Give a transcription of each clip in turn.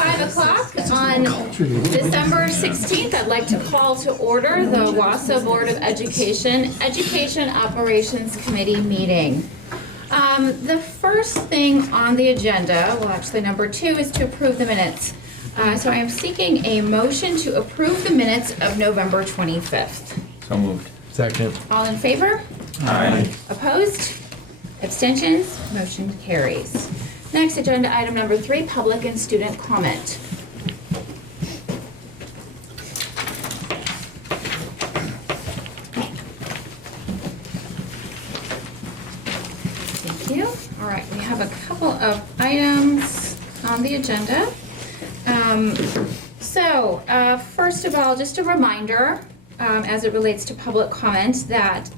5 o'clock on December 16th. I'd like to call to order the Wausau Board of Education Education Operations Committee meeting. The first thing on the agenda, well actually number 2, is to approve the minutes. So I am seeking a motion to approve the minutes of November 25th. So moved. Second. All in favor? Aye. Opposed? Abstentions? Motion carries. Next, agenda item number 3, public and student comment. Thank you. All right, we have a couple of items on the agenda. First of all, just a reminder, as it relates to public comment, that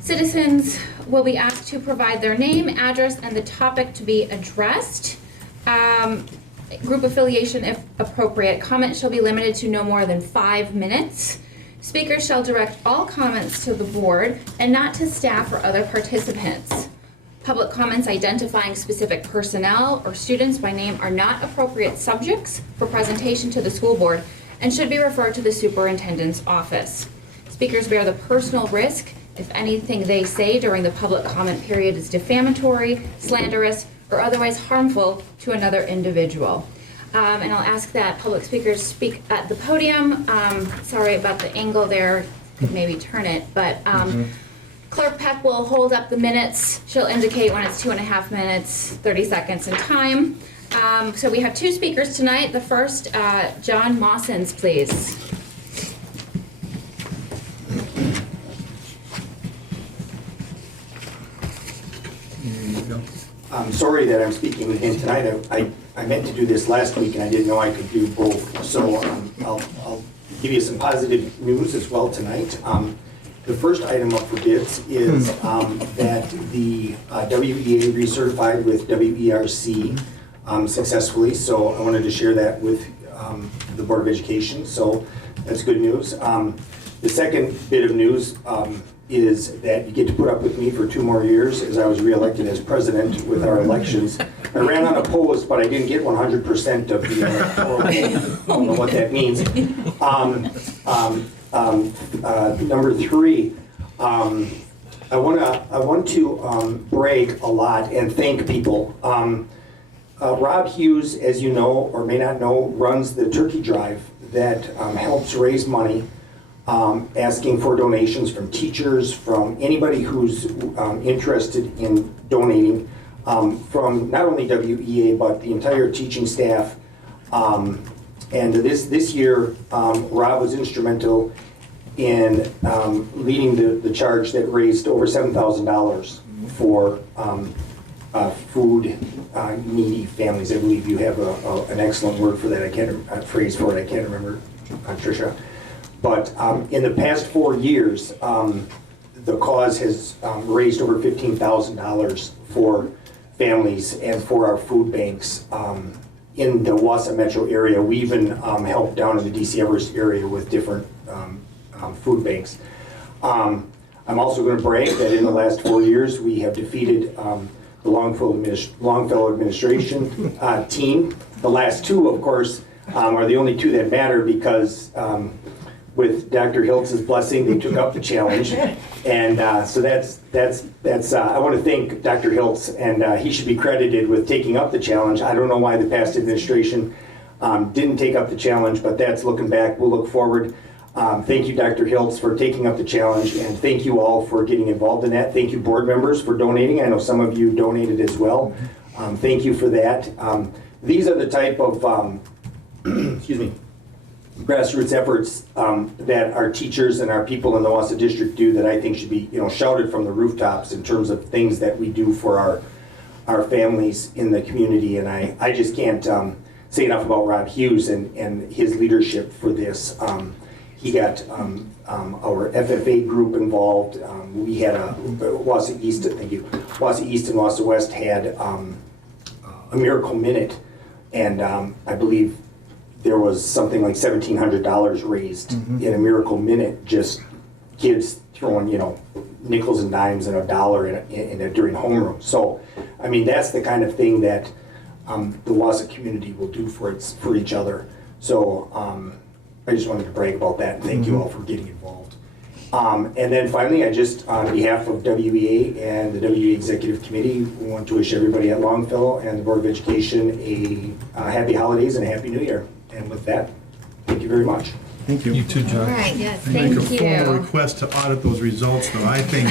citizens will be asked to provide their name, address, and the topic to be addressed. Group affiliation if appropriate. Comment shall be limited to no more than 5 minutes. Speakers shall direct all comments to the board and not to staff or other participants. Public comments identifying specific personnel or students by name are not appropriate subjects for presentation to the school board and should be referred to the superintendent's office. Speakers bear the personal risk if anything they say during the public comment period is defamatory, slanderous, or otherwise harmful to another individual. And I'll ask that public speakers speak at the podium. Sorry about the angle there, could maybe turn it, but Clerk Peck will hold up the minutes. She'll indicate when it's 2.5 minutes, 30 seconds in time. So we have 2 speakers tonight. The first, John Mossens, please. I'm sorry that I'm speaking again tonight. I meant to do this last week and I didn't know I could do both. So I'll give you some positive news as well tonight. The first item up for bids is that the WEA recertified with WERC successfully. So I wanted to share that with the Board of Education. So that's good news. The second bit of news is that you get to put up with me for 2 more years as I was reelected as president with our elections. I ran unopposed, but I didn't get 100% of the electoral vote. I don't know what that means. Number 3, I want to brag a lot and thank people. Rob Hughes, as you know or may not know, runs the turkey drive that helps raise money, asking for donations from teachers, from anybody who's interested in donating, from not only WEA but the entire teaching staff. And this year, Rob was instrumental in leading the charge that raised over $7,000 for food needy families. I believe you have an excellent word for that. A phrase for it. I can't remember, Tricia. But in the past 4 years, the cause has raised over $15,000 for families and for our food banks in the Wausau metro area. We even helped down in the DC Everest area with different food banks. I'm also going to brag that in the last 4 years we have defeated the Longfellow administration team. The last 2, of course, are the only 2 that matter because with Dr. Hiltz's blessing, they took up the challenge, and so that's. I want to thank Dr. Hiltz, and he should be credited with taking up the challenge. I don't know why the past administration didn't take up the challenge, but that's looking back. We'll look forward. Thank you, Dr. Hiltz, for taking up the challenge, and thank you all for getting involved in that. Thank you, board members, for donating. I know some of you donated as well. Thank you for that. These are the type of excuse me, grassroots efforts that our teachers and our people in the Wausau district do that I think should be shouted from the rooftops in terms of things that we do for our families in the community. And I just can't say enough about Rob Hughes and his leadership for this. He got our FFA group involved. We had Wausau East, thank you. Wausau East and Wausau West had a Miracle Minute, and I believe there was something like $1,700 raised in a Miracle Minute, just kids throwing, nickels and dimes and $1 during homeroom. So, I mean, that's the kind of thing that the Wausau community will do for each other. So I just wanted to brag about that and thank you all for getting involved. And then finally, I just, on behalf of WEA and the WEA Executive Committee, we want to wish everybody at Longfellow and the Board of Education a happy holidays and a happy new year. And with that, thank you very much. Thank you. You too, John. All right, yes, Make a thank formal you. request to audit those results, though. I think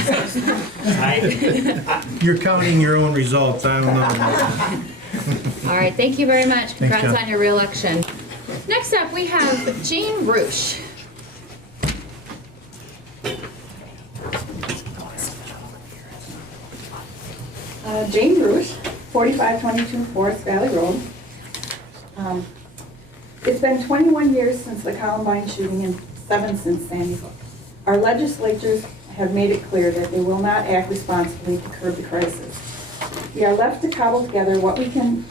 you're counting your own results. I don't know. All right, thank you very much. Congrats John. on your reelection. Next up, we have Jean Roosh. Jane Bruce, 4522 Forest Valley Road. It's been 21 years since the Columbine shooting and 7 since Sandy Hook. Our legislatures have made it clear that they will not act responsibly to curb the crisis. We are left to cobble together what we can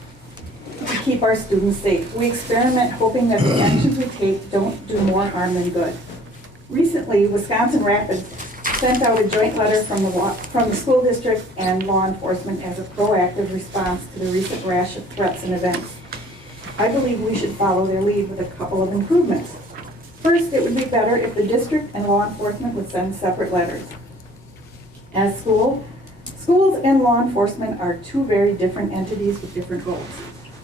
to keep our students safe. We experiment hoping that the actions we take don't do more harm than good. Recently, Wisconsin Rapids sent out a joint letter from the school district and law enforcement as a proactive response to the recent rash of threats and events. I believe we should follow their lead with a couple of improvements. First, it would be better if the district and law enforcement would send separate letters. As schools and law enforcement are two very different entities with different goals.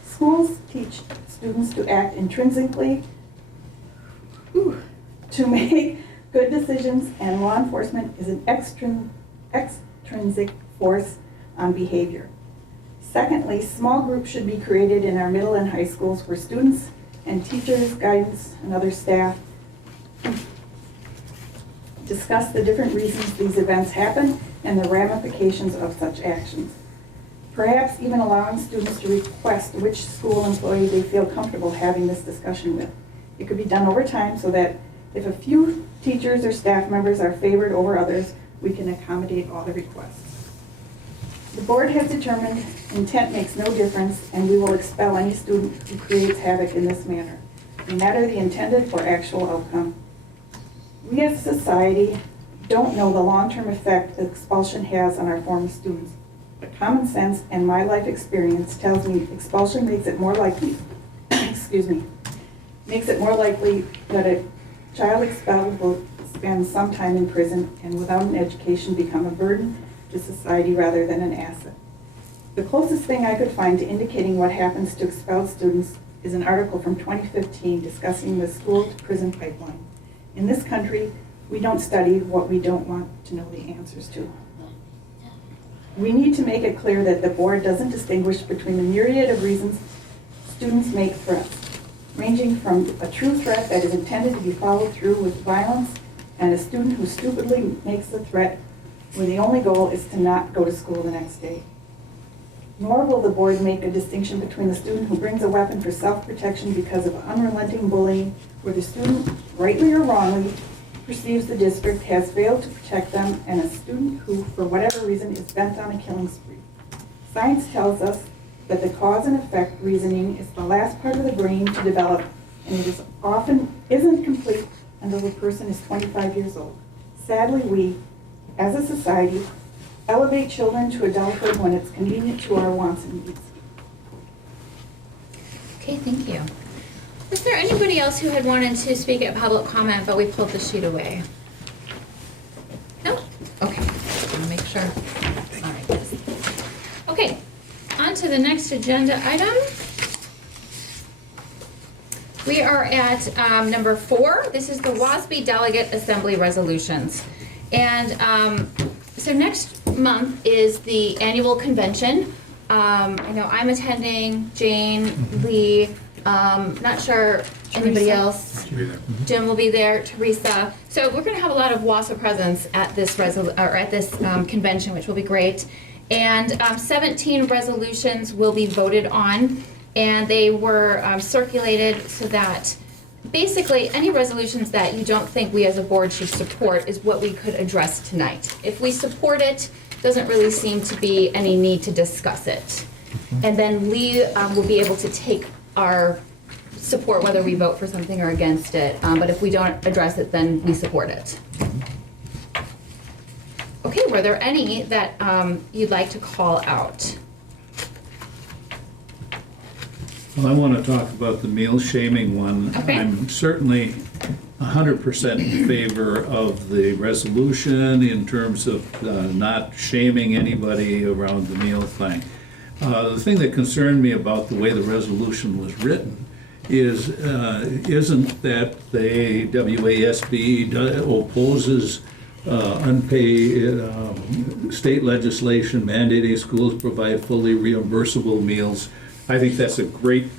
Schools teach students to act intrinsically, to make good decisions, and law enforcement is an extrinsic force on behavior. Secondly, small groups should be created in our middle and high schools where students and teachers, guidance, and other staff discuss the different reasons these events happen and the ramifications of such actions. Perhaps even allowing students to request which school employee they feel comfortable having this discussion with. It could be done over time so that if a few teachers or staff members are favored over others, we can accommodate all the requests. The board has determined intent makes no difference, and we will expel any student who creates havoc in this manner, no matter the intended or actual outcome. We as a society don't know the long-term effect that expulsion has on our former students, but common sense and my life experience tells me expulsion makes it more likely, makes it more likely that a child expelled will spend some time in prison and without an education become a burden to society rather than an asset. The closest thing I could find to indicating what happens to expelled students is an article from 2015 discussing the school-to-prison pipeline. In this country, we don't study what we don't want to know the answers to. We need to make it clear that the board doesn't distinguish between the myriad of reasons students make threats, ranging from a true threat that is intended to be followed through with violence and a student who stupidly makes the threat when the only goal is to not go to school the next day. Nor will the board make a distinction between the student who brings a weapon for self-protection because of unrelenting bullying, where the student, rightly or wrongly, perceives the district has failed to protect them, and a student who, for whatever reason, is bent on a killing spree. Science tells us that the cause and effect reasoning is the last part of the brain to develop, and it often isn't complete until the person is 25 years old. Sadly, we, as a society, elevate children to adulthood when it's convenient to our wants and needs. Okay, thank you. Was there anybody else who had wanted to speak at public comment, but we pulled the sheet away? No? Okay, just want to make sure. All right. Okay, on to the next agenda item. We are at number 4. This is the WASB Delegate Assembly Resolutions. And so next month is the annual convention. I know I'm attending, Jane, Lee, not sure anybody else. Jim will be there, Teresa. So we're going to have a lot of Wausau presence at this convention, which will be great. And 17 resolutions will be voted on, and they were circulated so that basically any resolutions that you don't think we as a board should support is what we could address tonight. If we support it, doesn't really seem to be any need to discuss it. And then Lee will be able to take our support whether we vote for something or against it. But if we don't address it, then we support it. Okay, were there any that you'd like to call out? Well, I want to talk about the meal shaming one. Okay. I'm certainly 100% in favor of the resolution in terms of not shaming anybody around the meal thing. The thing that concerned me about the way the resolution was written is, isn't that the WASB opposes unpaid state legislation mandating schools provide fully reimbursable meals. I think that's a great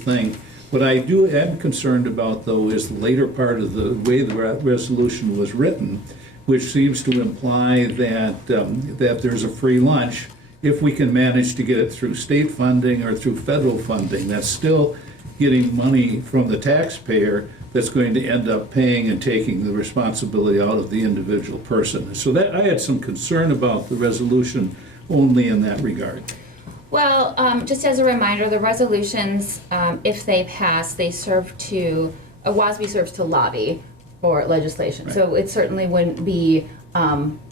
thing. What I am concerned about, though, is the later part of the way the resolution was written, which seems to imply that that there's a free lunch if we can manage to get it through state funding or through federal funding. That's still getting money from the taxpayer that's going to end up paying and taking the responsibility out of the individual person. So that I had some concern about the resolution only in that regard. Well, just as a reminder, the resolutions, if they pass, they serve to, WASB serves to lobby for legislation. Right. So it certainly wouldn't be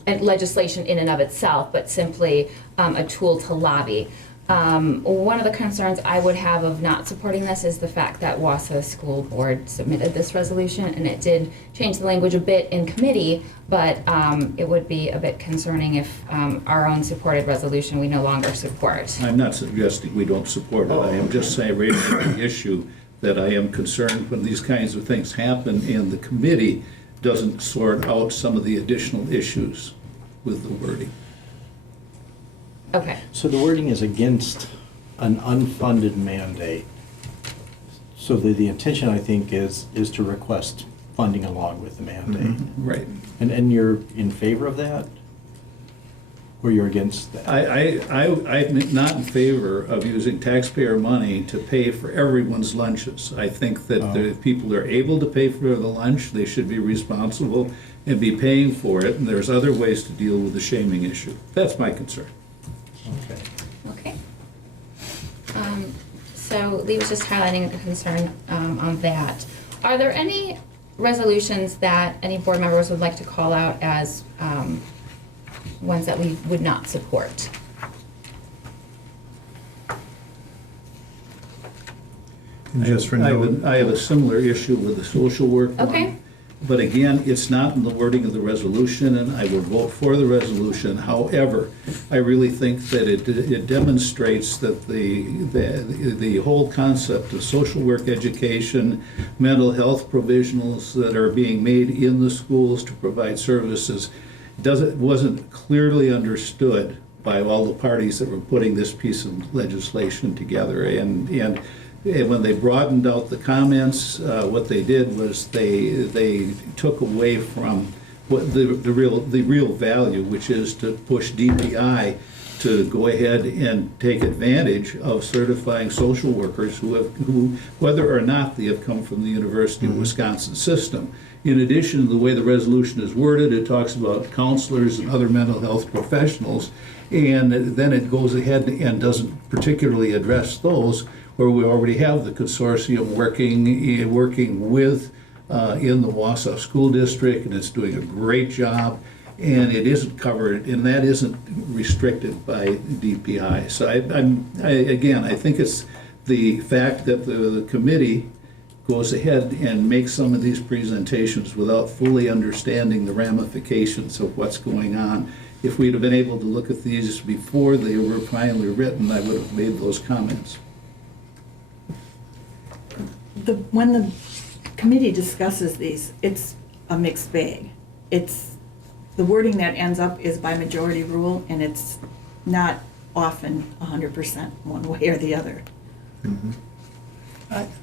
legislation in and of itself, but simply a tool to lobby. One of the concerns I would have of not supporting this is the fact that Wausau School Board submitted this resolution, and it did change the language a bit in committee, but it would be a bit concerning if our own supported resolution we no longer support. I'm not suggesting we don't support it. I am just saying, raising the issue that I am concerned when these kinds of things happen and the committee doesn't sort out some of the additional issues with the wording. Okay. So the wording is against an unfunded mandate. So the intention, I think, is to request funding along with the mandate. Right. And you're in favor of that? Or you're against that? I'm not in favor of using taxpayer money to pay for everyone's lunches. I think that if people are able to pay for the lunch, they should be responsible and be paying for it, and there's other ways to deal with the shaming issue. That's my concern. Okay. Okay. So Lee was just highlighting a concern on that. Are there any resolutions that any board members would like to call out as ones that we would not support? And just for note, I have a similar issue with the social work one. Okay. But again, it's not in the wording of the resolution, and I will vote for the resolution. However, I really think that it demonstrates that the whole concept of social work education, mental health provisionals that are being made in the schools to provide services wasn't clearly understood by all the parties that were putting this piece of legislation together. And when they broadened out the comments, what they did was they took away from what the real value, which is to push DPI to go ahead and take advantage of certifying social workers who whether or not they have come from the University of Wisconsin system. In addition to the way the resolution is worded, it talks about counselors and other mental health professionals, and then it goes ahead and doesn't particularly address those, where we already have the consortium working with in the Wausau School District, and it's doing a great job, and it isn't covered, and that isn't restricted by DPI. So I think it's the fact that the committee goes ahead and makes some of these presentations without fully understanding the ramifications of what's going on. If we'd have been able to look at these before they were finally written, I would have made those comments. When the committee discusses these, it's a mixed bag. It's, the wording that ends up is by majority rule, and it's not often 100% one way or the other.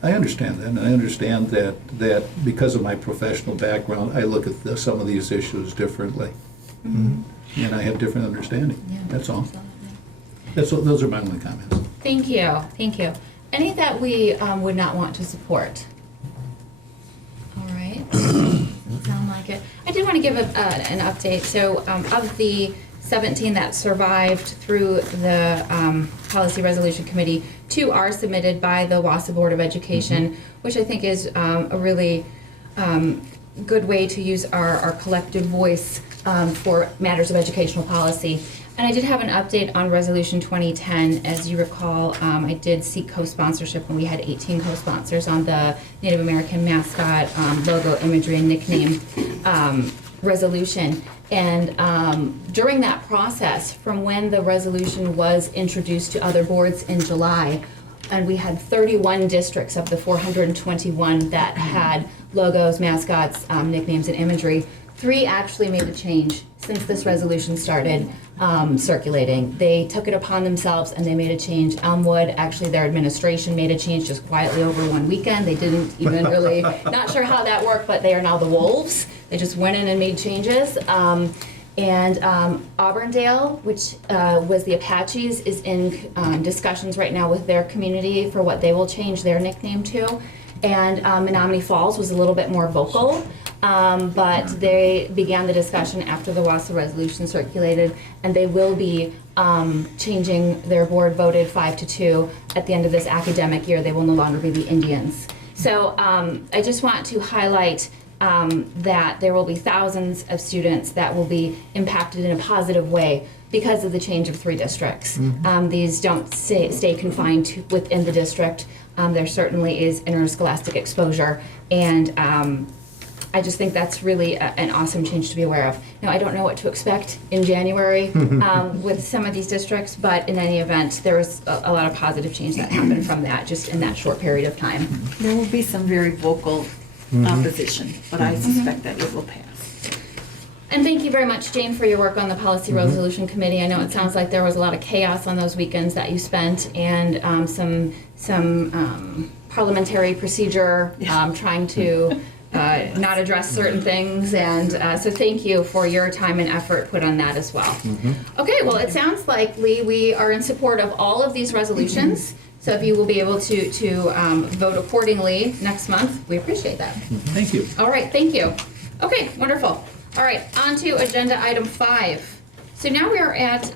I understand that, and I understand that because of my professional background, I look at some of these issues differently. And I have different understanding, that's all. Those are my only comments. Thank you, thank you. Any that we would not want to support? All right, doesn't sound like it. I did want to give an update. So of the 17 that survived through the Policy Resolution Committee, 2 are submitted by the Wausau Board of Education, which I think is a really good way to use our collective voice for matters of educational policy. And I did have an update on Resolution 2010. As you recall, I did seek co-sponsorship when we had 18 co-sponsors on the Native American mascot logo, imagery, and nickname resolution. And during that process, from when the resolution was introduced to other boards in July, and we had 31 districts of the 421 that had logos, mascots, nicknames, and imagery. 3 actually made a change since this resolution started circulating. They took it upon themselves and they made a change. Elmwood, actually their administration made a change just quietly over one weekend. They didn't even really, not sure how that worked, but they are now the Wolves. They just went in and made changes. And Auburndale, which was the Apaches, is in discussions right now with their community for what they will change their nickname to. And Menominee Falls was a little bit more vocal, but they began the discussion after the Wausau resolution circulated, and they will be changing. Their board voted 5-2 at the end of this academic year. They will no longer be the Indians. So I just want to highlight that there will be thousands of students that will be impacted in a positive way because of the change of 3 districts. These don't stay confined within the district. There certainly is interscholastic exposure, and I just think that's really an awesome change to be aware of. Now, I don't know what to expect in January with some of these districts, but in any event, there was a lot of positive change that happened from that just in that short period of time. There will be some very vocal opposition, but I suspect that it will pass. And thank you very much, Jane, for your work on the Policy Resolution Committee. I know it sounds like there was a lot of chaos on those weekends that you spent, and some parliamentary procedure trying to not address certain things, and so thank you for your time and effort put on that as well. Okay, well, it sounds like, Lee, we are in support of all of these resolutions, so if you will be able to vote accordingly next month, we appreciate that. Thank you. All right, thank you. Okay, wonderful. All right, on to agenda item 5. So now we are at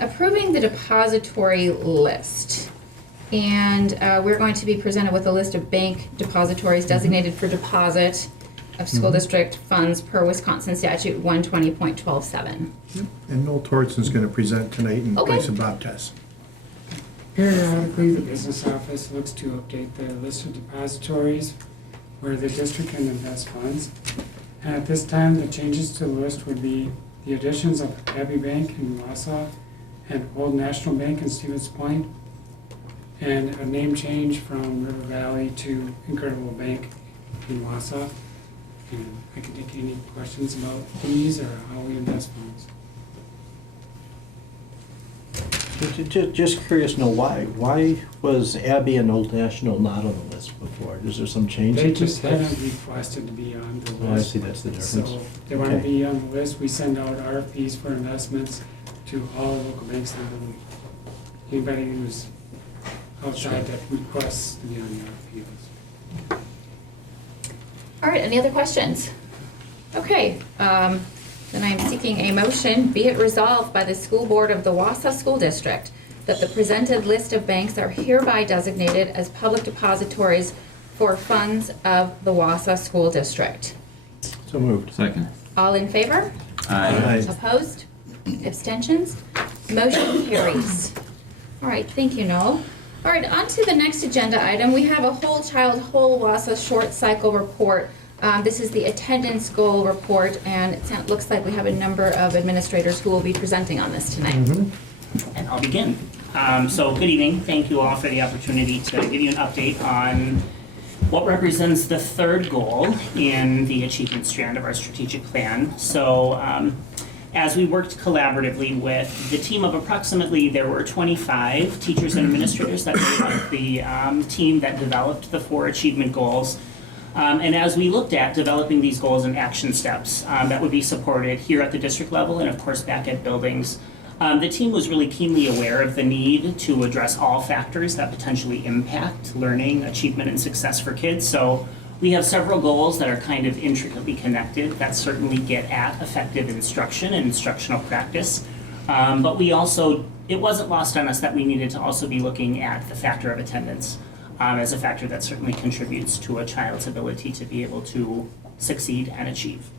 approving the depository list. And we're going to be presented with a list of bank depositories designated for deposit of school district funds per Wisconsin statute 120.127. And Noel Tortson's gonna present tonight in Okay. place of Bob Tess. Periodically, the business office looks to update the list of depositories where the district can invest funds. And at this time, the changes to the list would be the additions of Abbey Bank in Wausau and Old National Bank in Stevens Point, and a name change from River Valley to Incredible Bank in Wausau. And I can take any questions about these or how we invest funds. Just curious, no, why was Abbey and Old National not on the list before? Is there some change? They that took just place? haven't requested to be on the list. Oh, I see, that's the difference. So they want to Okay. be on the list. We send out RFPs for investments to all local banks in the village. Anybody who's outside that requests to be on the RFP list. All right, any other questions? Okay, then I'm seeking a motion, be it resolved by the school board of the Wausau School District that the presented list of banks are hereby designated as public depositories for funds of the Wausau School District. So moved. Second. All in favor? Aye. Opposed? Abstentions? Motion carries. All right, thank you, Noel. All right, on to the next agenda item. We have a whole child, whole Wausau short cycle report. This is the attendance goal report, and it looks like we have a number of administrators who will be presenting on this tonight. And I'll begin. So good evening. Thank you all for the opportunity to give you an update on what represents the third goal in the achievement strand of our strategic plan. So as we worked collaboratively with the team of approximately, there were 25 teachers and administrators that made up the team that developed the 4 achievement goals. And as we looked at developing these goals and action steps that would be supported here at the district level and of course back at buildings, the team was really keenly aware of the need to address all factors that potentially impact learning, achievement, and success for kids. So we have several goals that are kind of intricately connected that certainly get at effective instruction and instructional practice. But we also, it wasn't lost on us that we needed to also be looking at the factor of attendance. as a factor that certainly contributes to a child's ability to be able to succeed and achieve.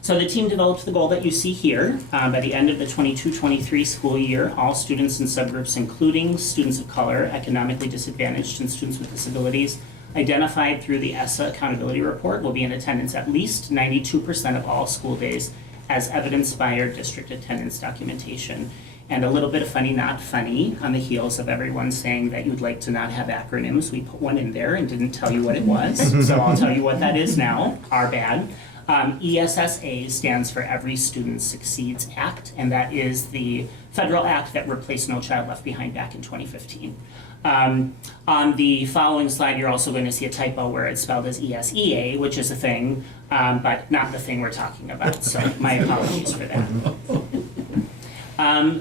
So the team developed the goal that you see here. By the end of the 22-23 school year, all students in subgroups, including students of color, economically disadvantaged, and students with disabilities, identified through the ESSA accountability report, will be in attendance at least 92% of all school days, as evidenced by our district attendance documentation. And a little bit of funny, not funny, on the heels of everyone saying that you'd like to not have acronyms, we put one in there and didn't tell you what it was. So I'll tell you what that is now, our bad. ESSA stands for Every Student Succeeds Act, and that is the federal act that replaced No Child Left Behind back in 2015. On the following slide, you're also going to see a typo where it's spelled as ESEA, which is a thing, but not the thing we're talking about, so my apologies for that.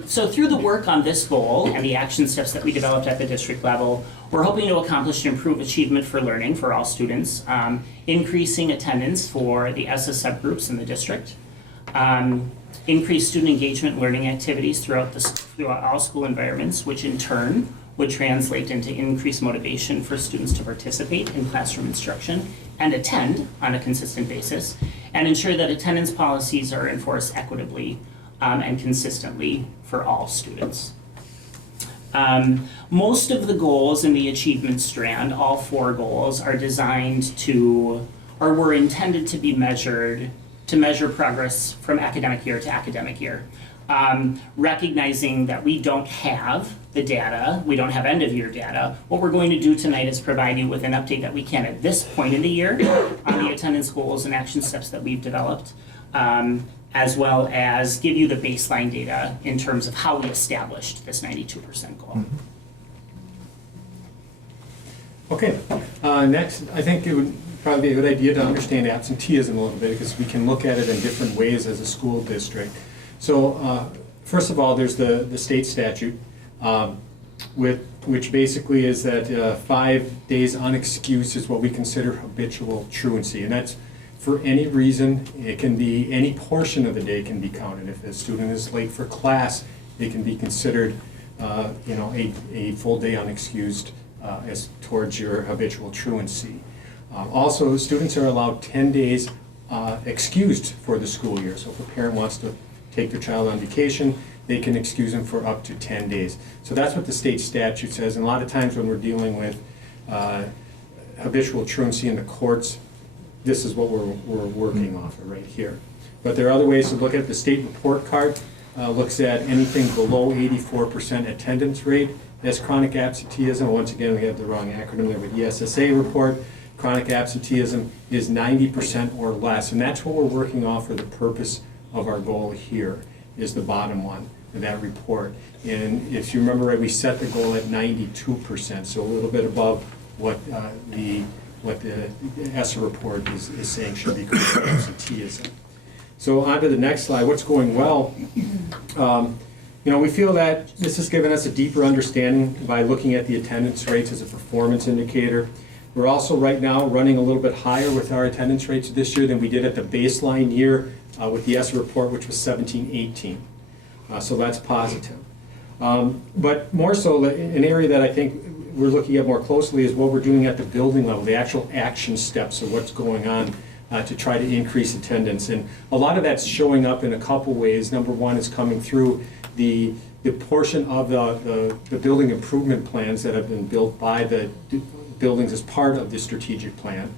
So through the work on this goal and the action steps that we developed at the district level, we're hoping to accomplish and improve achievement for learning for all students, increasing attendance for the ESSA subgroups in the district, increase student engagement and learning activities throughout all school environments, which in turn would translate into increased motivation for students to participate in classroom instruction and attend on a consistent basis, and ensure that attendance policies are enforced equitably and consistently for all students. Most of the goals in the achievement strand, all 4 goals, are designed to, or were intended to be measured, to measure progress from academic year to academic year. Recognizing that we don't have the data, we don't have end of year data, what we're going to do tonight is provide you with an update that we can at this point in the year on the attendance goals and action steps that we've developed, as well as give you the baseline data in terms of how we established this 92% goal. Okay, next, I think it would probably be a good idea to understand absenteeism a little bit, because we can look at it in different ways as a school district. So first of all, there's the state statute, which basically is that 5 days unexcused is what we consider habitual truancy, and that's for any reason. It can be any portion of the day can be counted. If a student is late for class, it can be considered a full day unexcused as towards your habitual truancy. Also, students are allowed 10 days excused for the school year. So if a parent wants to take their child on vacation, they can excuse them for up to 10 days. So that's what the state statute says. And a lot of times when we're dealing with habitual truancy in the courts, this is what we're working off of right here. But there are other ways to look at the state report card. Looks at anything below 84% attendance rate. That's chronic absenteeism. Once again, we have the wrong acronym there with ESSA report. Chronic absenteeism is 90% or less. And that's what we're working off for the purpose of our goal here, is the bottom one of that report. And if you remember right, we set the goal at 92%, so a little bit above what the ESSA report is saying should be chronic absenteeism. So on to the next slide, what's going well. We feel that this has given us a deeper understanding by looking at the attendance rates as a performance indicator. We're also right now running a little bit higher with our attendance rates this year than we did at the baseline year with the ESSA report, which was 17-18. So that's positive. But more so, an area that I think we're looking at more closely is what we're doing at the building level, the actual action steps of what's going on to try to increase attendance. And a lot of that's showing up in a couple ways. Number one is coming through the portion of the building improvement plans that have been built by the buildings as part of the strategic plan.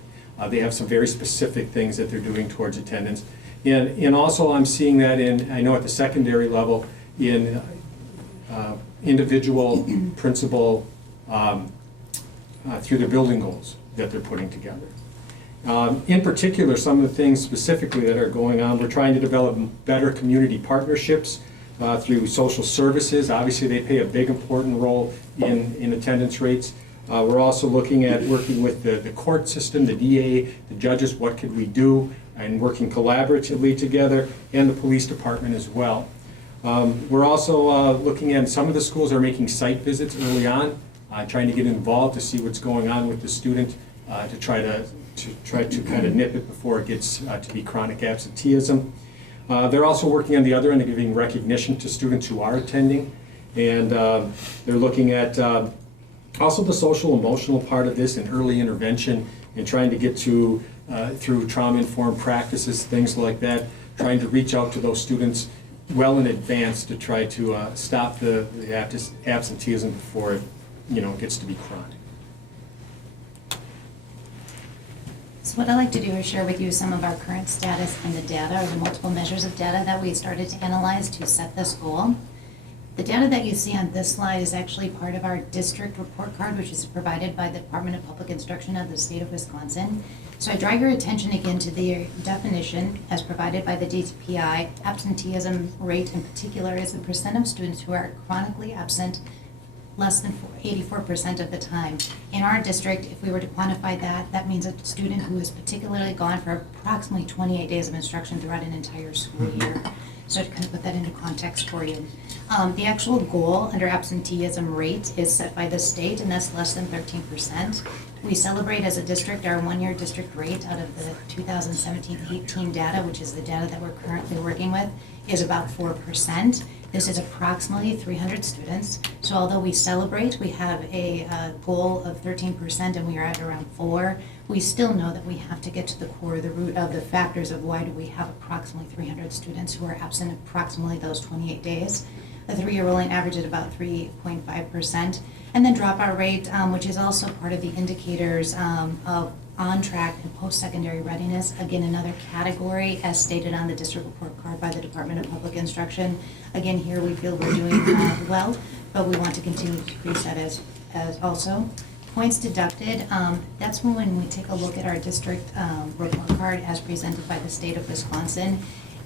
They have some very specific things that they're doing towards attendance. And also I'm seeing that I know at the secondary level, in individual principal through the building goals that they're putting together. In particular, some of the things specifically that are going on, we're trying to develop better community partnerships through social services. Obviously, they play a big important role in attendance rates. We're also looking at working with the court system, the DA, the judges, what could we do, and working collaboratively together, and the police department as well. We're also looking at, some of the schools are making site visits early on, trying to get involved to see what's going on with the student, to try to kind of nip it before it gets to be chronic absenteeism. They're also working on the other end of giving recognition to students who are attending, and they're looking at Also the social emotional part of this and early intervention and trying to get to, through trauma-informed practices, things like that, trying to reach out to those students well in advance to try to stop the absenteeism before it, gets to be chronic. So what I'd like to do is share with you some of our current status and the data, or the multiple measures of data that we started to analyze to set this goal. The data that you see on this slide is actually part of our district report card, which is provided by the Department of Public Instruction of the state of Wisconsin. So I draw your attention again to the definition as provided by the DTPI. Absenteeism rate in particular is the percent of students who are chronically absent less than 84% of the time. In our district, if we were to quantify that, that means a student who is particularly gone for approximately 28 days of instruction throughout an entire school year. So to kind of put that into context for you. The actual goal under absenteeism rate is set by the state, and that's less than 13%. We celebrate as a district our one-year district rate out of the 2017-18 data, which is the data that we're currently working with, is about 4%. This is approximately 300 students. So although we celebrate, we have a goal of 13% and we are at around 4%, we still know that we have to get to the core, the root of the factors of why do we have approximately 300 students who are absent approximately those 28 days. The 3-year rolling average at about 3.5%. And then dropout rate, which is also part of the indicators of on-track and post-secondary readiness. Again, another category as stated on the district report card by the Department of Public Instruction. Again, here we feel we're doing well, but we want to continue to increase that as also. Points deducted, that's when we take a look at our district report card as presented by the state of Wisconsin.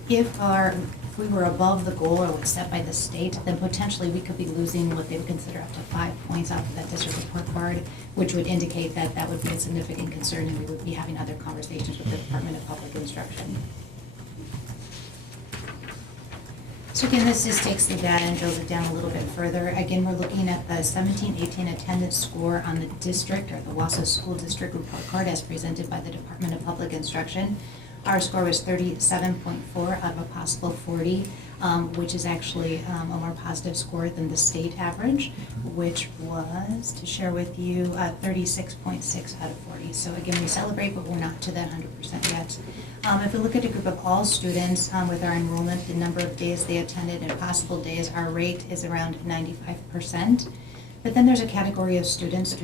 If we were above the goal or what's set by the state, then potentially we could be losing what they would consider up to 5 points off of that district report card, which would indicate that that would be a significant concern and we would be having other conversations with the Department of Public Instruction. So again, this just takes the data and drills it down a little bit further. Again, we're looking at the 17-18 attendance score on the district or the Wausau School District report card as presented by the Department of Public Instruction. Our score was 37.4 out of a possible 40, which is actually a more positive score than the state average, which was, to share with you, 36.6 out of 40. So again, we celebrate, but we're not to that 100% yet. If we look at a group of all students with our enrollment, the number of days they attended and possible days, our rate is around 95%. But then there's a category of students,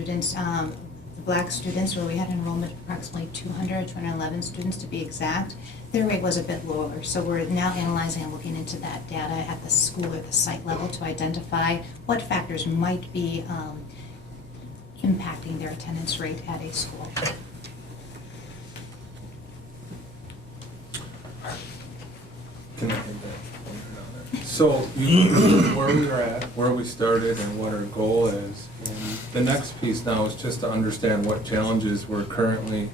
Black students, where we had enrollment of approximately 211 students to be exact. Their rate was a bit lower, so we're now analyzing and looking into that data at the school or the site level to identify what factors might be impacting their attendance rate at a school. Can I take that? So you where we are at, where we started, and what our goal is. And the next piece now is just to understand what challenges we're currently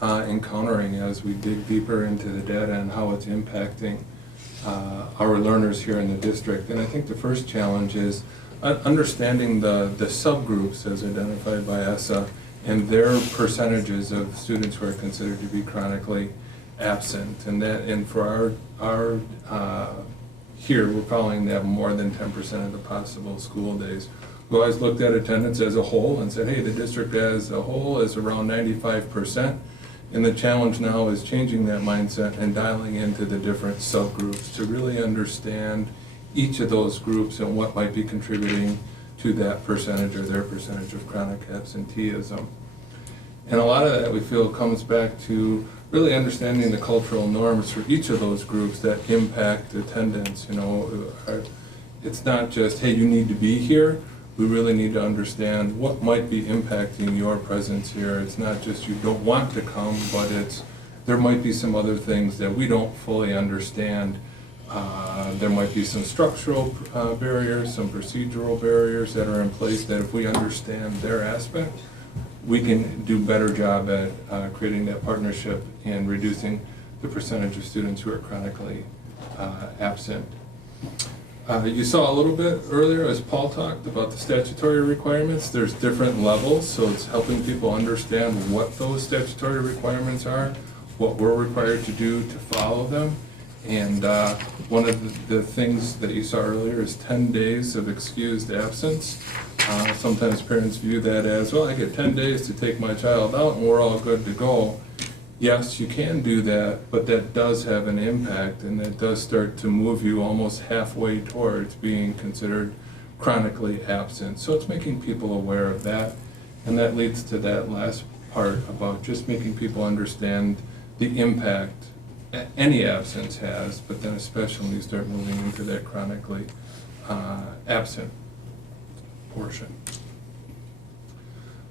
encountering as we dig deeper into the data and how it's impacting our learners here in the district. And I think the first challenge is understanding the subgroups as identified by ESSA and their percentages of students who are considered to be chronically absent. And for our here, we're calling that more than 10% of the possible school days. We always looked at attendance as a whole and said, hey, the district as a whole is around 95%. And the challenge now is changing that mindset and dialing into the different subgroups to really understand each of those groups and what might be contributing to that percentage or their percentage of chronic absenteeism. And a lot of that we feel comes back to really understanding the cultural norms for each of those groups that impact attendance. It's not just, hey, you need to be here. We really need to understand what might be impacting your presence here. It's not just you don't want to come, but there might be some other things that we don't fully understand. There might be some structural barriers, some procedural barriers that are in place that if we understand their aspect, we can do a better job at creating that partnership and reducing the percentage of students who are chronically absent. You saw a little bit earlier as Paul talked about the statutory requirements. There's different levels, so it's helping people understand what those statutory requirements are, what we're required to do to follow them. And one of the things that you saw earlier is 10 days of excused absence. Sometimes parents view that as, well, I get 10 days to take my child out and we're all good to go. Yes, you can do that, but that does have an impact, and that does start to move you almost halfway towards being considered chronically absent. So it's making people aware of that, and that leads to that last part about just making people understand the impact any absence has, but then especially when you start moving into that chronically absent portion.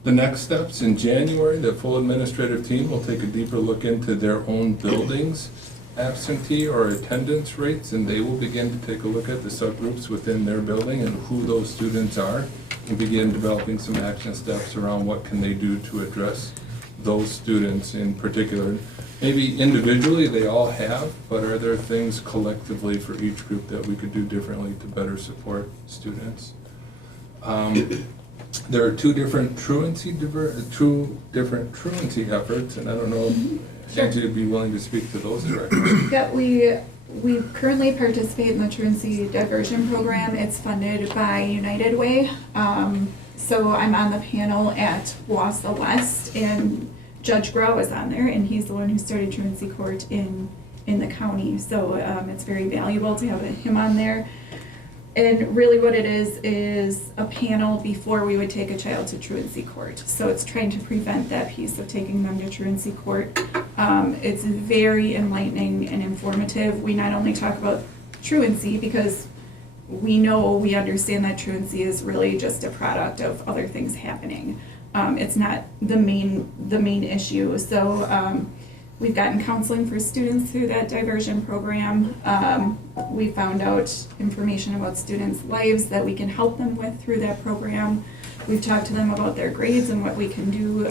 The next steps in January, the full administrative team will take a deeper look into their own buildings' absentee or attendance rates, and they will begin to take a look at the subgroups within their building and who those students are, and begin developing some action steps around what can they do to address those students in particular. Maybe individually they all have, but are there things collectively for each group that we could do differently to better support students? There are two different truancy efforts, and I don't know if Angie would be willing to speak to those directly. Yeah, we currently participate in the truancy diversion program. It's funded by United Way. So I'm on the panel at Wausau West, and Judge Grau is on there, and he's the one who started truancy court in the county. So it's very valuable to have him on there. And really what it is a panel before we would take a child to truancy court. So it's trying to prevent that piece of taking them to truancy court. It's very enlightening and informative. We not only talk about truancy because we understand that truancy is really just a product of other things happening. It's not the main issue. So we've gotten counseling for students through that diversion program. We found out information about students' lives that we can help them with through that program. We've talked to them about their grades and what we can do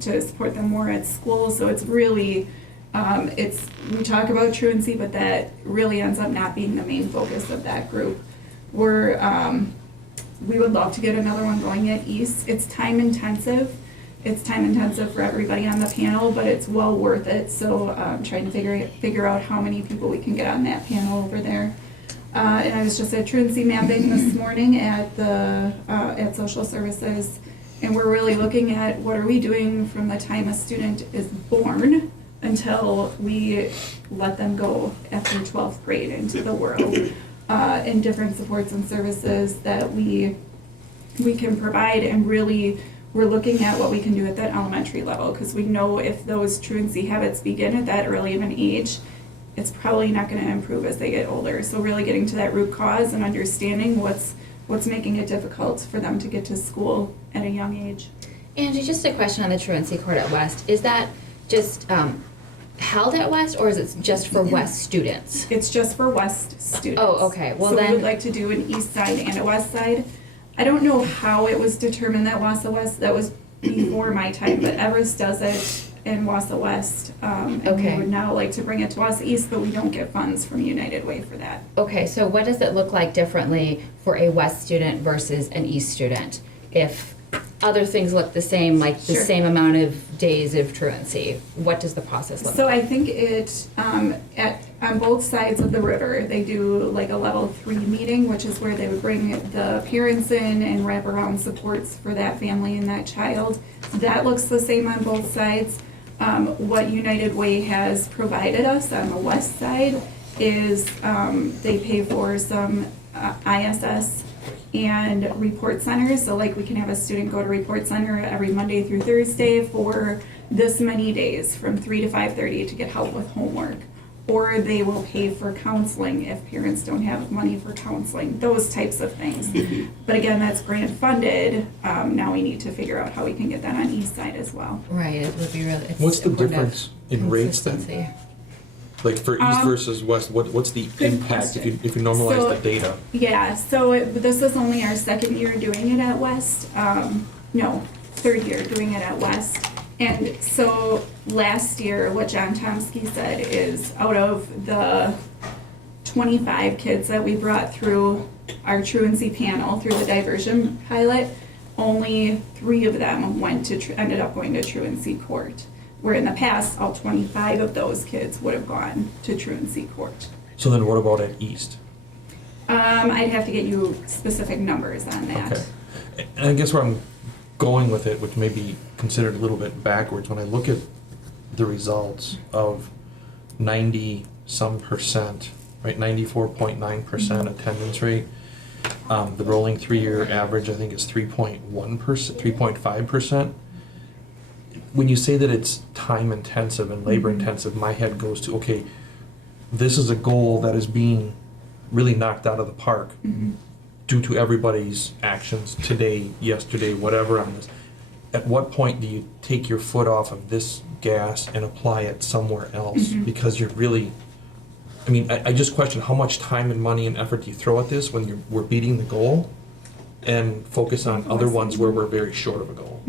to support them more at school. So it's really, we talk about truancy, but that really ends up not being the main focus of that group. We would love to get another one going at East. It's time intensive. It's time intensive for everybody on the panel, but it's well worth it. So I'm trying to figure out how many people we can get on that panel over there. And I was just at truancy mapping this morning at social services, and we're really looking at what are we doing from the time a student is born until we let them go after 12th grade into the world, and different supports and services that we can provide. And really we're looking at what we can do at that elementary level, because we know if those truancy habits begin at that early of an age, it's probably not going to improve as they get older. So really getting to that root cause and understanding what's making it difficult for them to get to school at a young age. Angie, just a question on the truancy court at West. Is that just held at West, or is it just for West students? It's just for West students. Oh, okay. Well, so then we would like to do an East side and a West side. I don't know how it was determined that Wausau West, that was before my time, but Everest does it in Wausau West. And Okay. we would now like to bring it to Wausau East, but we don't get funds from United Way for that. Okay, so what does it look like differently for a West student versus an East student? If other things look the same, like the Sure. same amount of days of truancy, what does the process look So like? I think on both sides of the river, they do like a level 3 meeting, which is where they would bring the parents in and wrap around supports for that family and that child. That looks the same on both sides. What United Way has provided us on the west side is they pay for some ISS and report centers. So like we can have a student go to report center every Monday through Thursday for this many days from 3 to 5:30 to get help with homework. Or they will pay for counseling if parents don't have money for counseling, those types of things. But again, that's grant funded. Now we need to figure out how we can get that on East Side as well. Right, it would be really. What's the difference in rates then? Consistency. Like for East versus West, what's the good impact if question. you normalize So- the data? Yeah, so this is only our second year doing it at West. No, third year doing it at West. And so last year, what John Tomsky said is out of the 25 kids that we brought through our truancy panel, through the diversion pilot, only 3 of them ended up going to truancy court. Where in the past, all 25 of those kids would have gone to truancy court. So then what about at East? I'd have to get you specific numbers on that. Okay. And I guess where I'm going with it, which may be considered a little bit backwards, when I look at the results of 90-some%, right, 94.9% attendance rate, the rolling 3-year average, I think, is 3.1%, 3.5%. When you say that it's time intensive and labor intensive, my head goes to, okay, this is a goal that is being really knocked out of the park due to everybody's actions today, yesterday, whatever on this. At what point do you take your foot off of this gas and apply it somewhere else? Because you're really, I mean, I just question how much time and money and effort do you throw at this when we're beating the goal and focus on other ones where we're very short of a goal.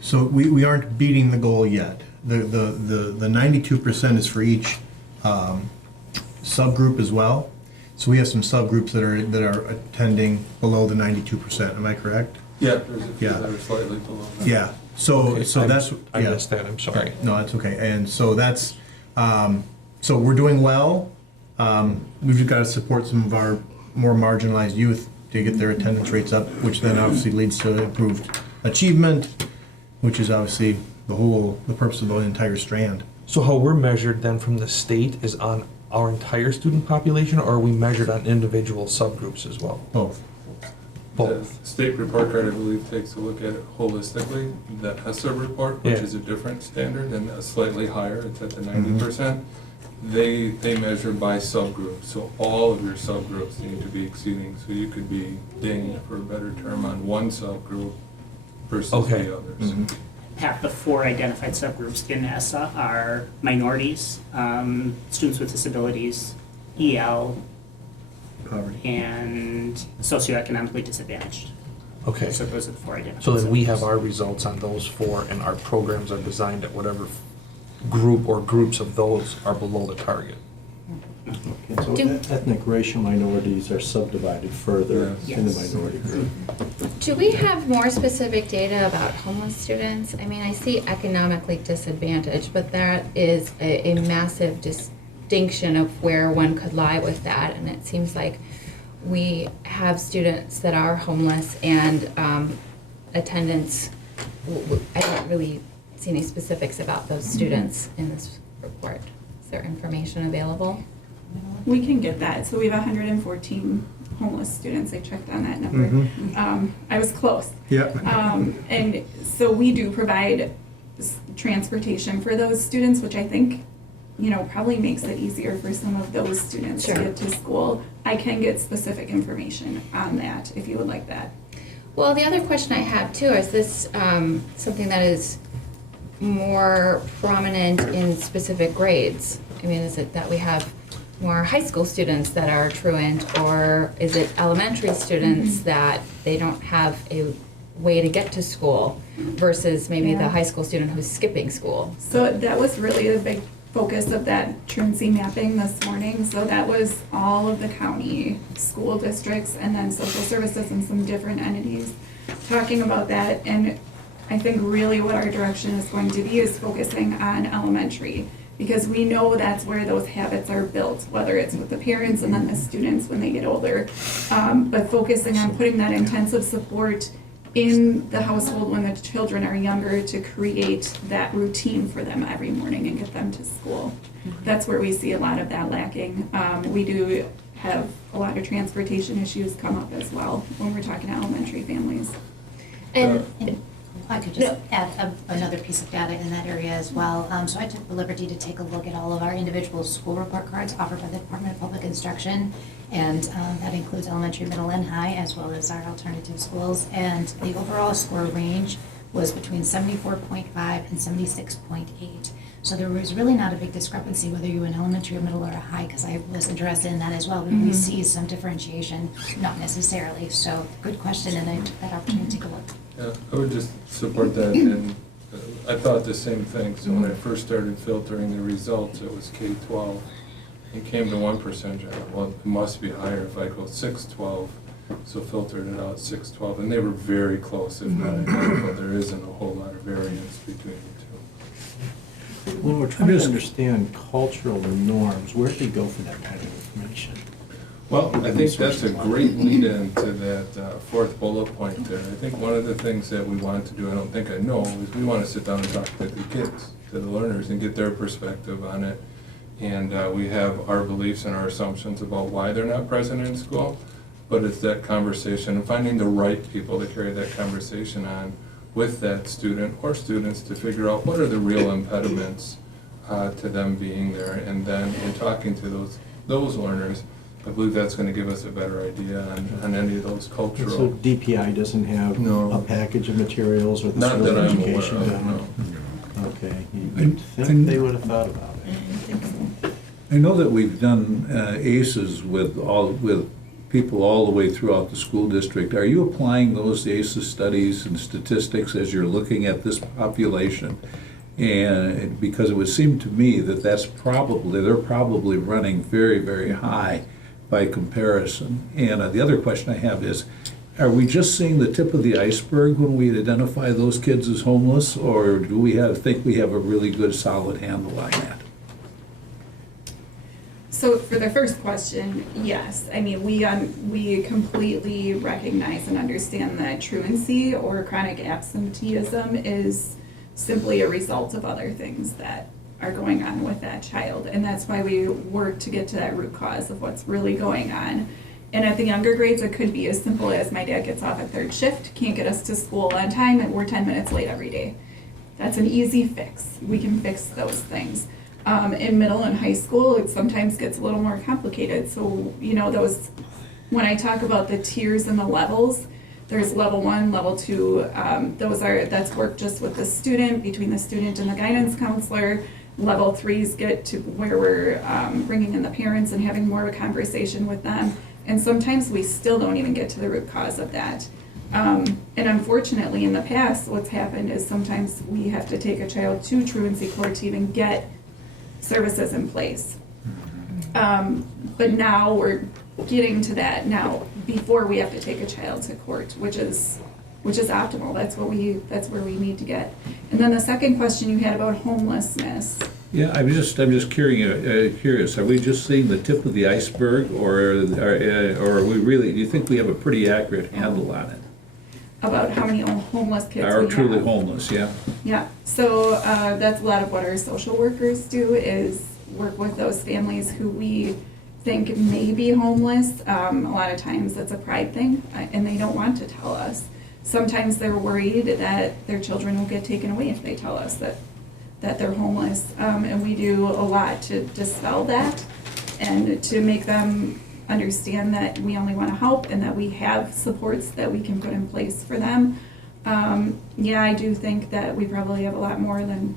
So we aren't beating the goal yet. The 92% is for each subgroup as well. So we have some subgroups that are attending below the 92%. Am I correct? Yeah, there's a few that are slightly below that. Yeah. So Okay, that's I missed that. I'm sorry. No, that's okay. And so that's so we're doing well. We've got to support some of our more marginalized youth to get their attendance rates up, which then obviously leads to improved achievement, which is obviously the purpose of the entire strand. So how we're measured then from the state is on our entire student population, or are we measured on individual subgroups as well? Both. The state report card, I believe, takes a look at it holistically. The HESA report, which Yeah. is a different standard and a slightly higher, it's at the 90%. They measure by subgroup, so all of your subgroups need to be exceeding. So you could be dinged, for a better term, on one subgroup versus Okay. the others. Pat, the 4 identified subgroups in ESSA are minorities, students with disabilities, EL, Poverty. and socioeconomically disadvantaged. Okay. So those are the 4 identified. So then we subgroups. have our results on those 4, and our programs are designed at whatever group or groups of those are below the target. Okay, so Do- ethnic racial minorities are subdivided further in the Yes. minority group. Do we have more specific data about homeless students? I mean, I see economically disadvantaged, but that is a massive distinction of where one could lie with that. And it seems like we have students that are homeless and attendance, I don't really see any specifics about those students in this report. Is there information available? We can get that. So we have 114 homeless students. I checked on that number. I was close. Yeah. And so we do provide transportation for those students, which I think, probably makes it easier for some of those students to Sure. get to school. I can get specific information on that if you would like that. Well, the other question I have too, is this something that is more prominent in specific grades? I mean, is it that we have more high school students that are truant, or is it elementary students that they don't have a way to get to school versus maybe the Yeah. high school student who's skipping school? So that was really the big focus of that truancy mapping this morning. So that was all of the county school districts and then social services and some different entities talking about that. And I think really what our direction is going to be is focusing on elementary, because we know that's where those habits are built, whether it's with the parents and then the students when they get older. But focusing on putting that intensive support in the household when the children are younger to create that routine for them every morning and get them to school. That's where we see a lot of that lacking. We do have a lot of transportation issues come up as well when we're talking to elementary families. And And I could just add another piece of data in that area as well. So I took the liberty to take a look at all of our individual school report cards offered by the Department of Public Instruction. And that includes elementary, middle, and high, as well as our alternative schools. And the overall score range was between 74.5 and 76.8. So there was really not a big discrepancy whether you were in elementary or middle or a high, because I was interested in that as well. But we see some differentiation, not necessarily. So good question, and I took that opportunity to take a look. Yeah, I would just support that, and I thought the same thing. So when I first started filtering the results, it was K-12. It came to 1%, I thought, well, it must be higher if I go 6-12. So filtered it out 6-12, and they were very close, if not identical. There isn't a whole lot of variance between the When we're trying to understand cultural norms, where do they go for that kind of information? Well, I think that's a great lead-in to that fourth bullet point there. I think one of the things that we want to do, I don't think I know, is we want to sit down and talk to the kids, to the learners, and get their perspective on it. And we have our beliefs and our assumptions about why they're not present in school, but it's that conversation and finding the right people to carry that conversation on with that student or students to figure out what are the real impediments to them being there. And then in talking to those learners, I believe that's going to give us a better idea on any of those So cultural. DPI doesn't have No. a package of materials or the Not sort that of I'm aware education? of, no. Okay, you'd think they would have thought about it. I know that we've done ACEs with people all the way throughout the school district. Are you applying those ACEs studies and statistics as you're looking at this population? And because it would seem to me that they're probably running very, very high by comparison. And the other question I have is, are we just seeing the tip of the iceberg when we identify those kids as homeless, or do we think we have a really good, solid handle on that? So for the first question, yes. I mean, we completely recognize and understand that truancy or chronic absenteeism is simply a result of other things that are going on with that child. And that's why we work to get to that root cause of what's really going on. And at the younger grades, it could be as simple as my dad gets off at third shift, can't get us to school on time, and we're 10 minutes late every day. That's an easy fix. We can fix those things. In middle and high school, it sometimes gets a little more complicated. So, you know, when I talk about the tiers and the levels, there's level 1, level 2, that's work just with the student, between the student and the guidance counselor. Level 3s get to where we're bringing in the parents and having more of a conversation with them. And sometimes we still don't even get to the root cause of that. And unfortunately, in the past, what's happened is sometimes we have to take a child to truancy court to even get services in place. But now we're getting to that now before we have to take a child to court, which is optimal. That's where we need to get. And then the second question you had about homelessness. Yeah, I'm just curious. Are we just seeing the tip of the iceberg, or are we really? Do you think we have a pretty accurate handle on it? About how many homeless kids Are we have. truly homeless? Yeah. Yeah, so that's a lot of what our social workers do, is work with those families who we think may be homeless. A lot of times it's a pride thing, and they don't want to tell us. Sometimes they're worried that their children will get taken away if they tell us that they're homeless. And we do a lot to dispel that and to make them understand that we only want to help and that we have supports that we can put in place for them. Yeah, I do think that we probably have a lot more than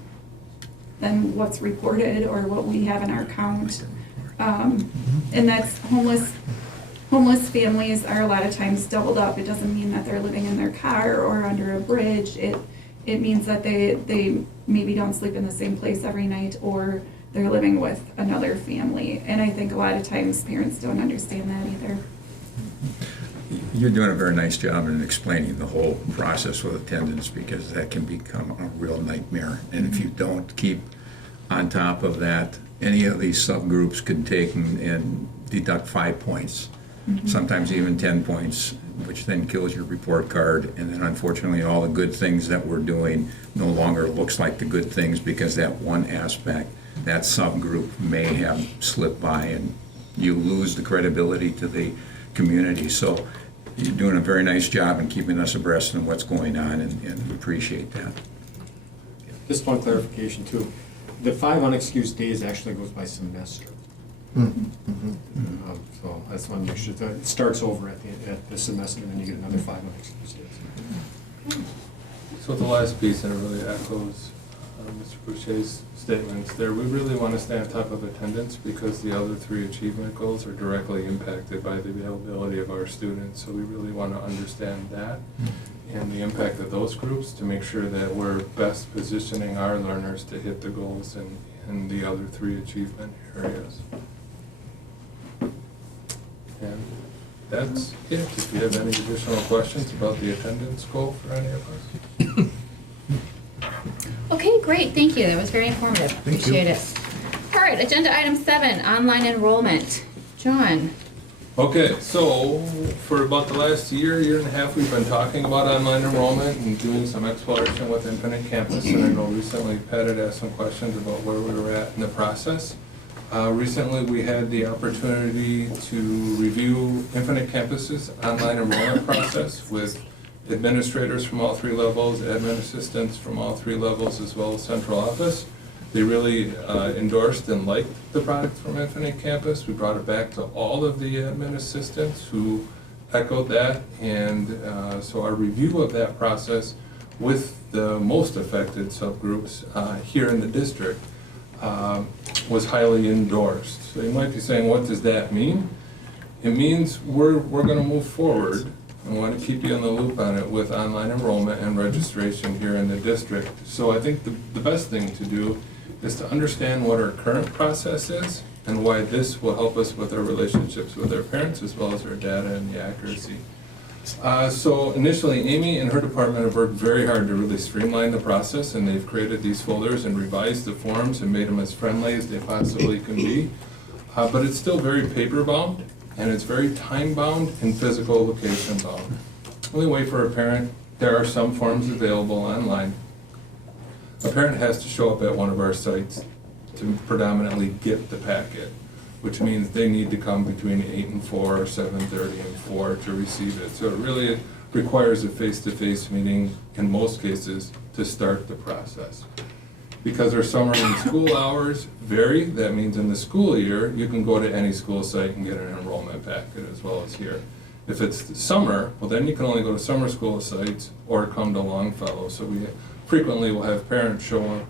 what's reported or what we have in our count. And that's homeless families are a lot of times doubled up. It doesn't mean that they're living in their car or under a bridge. It means that they maybe don't sleep in the same place every night, or they're living with another family. And I think a lot of times parents don't understand that either. You're doing a very nice job in explaining the whole process with attendance, because that can become a real nightmare. And if you don't keep on top of that, any of these subgroups can take and deduct 5 points, sometimes even 10 points, which then kills your report card. And then unfortunately, all the good things that we're doing no longer looks like the good things, because that one aspect, that subgroup may have slipped by, and you lose the credibility to the community. So you're doing a very nice job in keeping us abreast of what's going on, and we appreciate that. Just one clarification too. The 5 unexcused days actually goes by semester. So that's one you should, it starts over at the semester, and then you get another 5 unexcused days. So the last piece, and it really echoes Mr. Boucher's statements there, we really want to stay on top of attendance, because the other 3 achievement goals are directly impacted by the availability of our students. So we really want to understand that and the impact of those groups to make sure that we're best positioning our learners to hit the goals in the other 3 achievement areas. And that's it. If you have any additional questions about the attendance goal for any of us. Okay, great, thank you. That was very informative. Appreciate it. All right, agenda item 7, online enrollment. John? Okay, so for about the last year and a half, we've been talking about online enrollment and doing some exploration with Infinite Campus. And I know recently Pat had asked some questions about where we were at in the process. Recently, we had the opportunity to review Infinite Campus's online enrollment process with administrators from all three levels, admin assistants from all three levels, as well as central office. They really endorsed and liked the product from Infinite Campus. We brought it back to all of the admin assistants who echoed that. And so our review of that process with the most affected subgroups here in the district was highly endorsed. So you might be saying, what does that mean? It means we're going to move forward. I want to keep you in the loop on it with online enrollment and registration here in the district. So I think the best thing to do is to understand what our current process is and why this will help us with our relationships with our parents as well as our data and the accuracy. So initially, Amy and her department have worked very hard to really streamline the process, and they've created these folders and revised the forms and made them as friendly as they possibly can be. But it's still very paper bound, and it's very time bound and physical location bound. Only way for a parent, there are some forms available online. A parent has to show up at one of our sites to predominantly get the packet, which means they need to come between 8 and 4 or 7:30 and 4 to receive it. So it really requires a face-to-face meeting in most cases to start the process. Because our summer and school hours vary, that means in the school year, you can go to any school site and get an enrollment packet as well as here. If it's summer, well then you can only go to summer school sites or come to Longfellow. So we frequently will have parents show up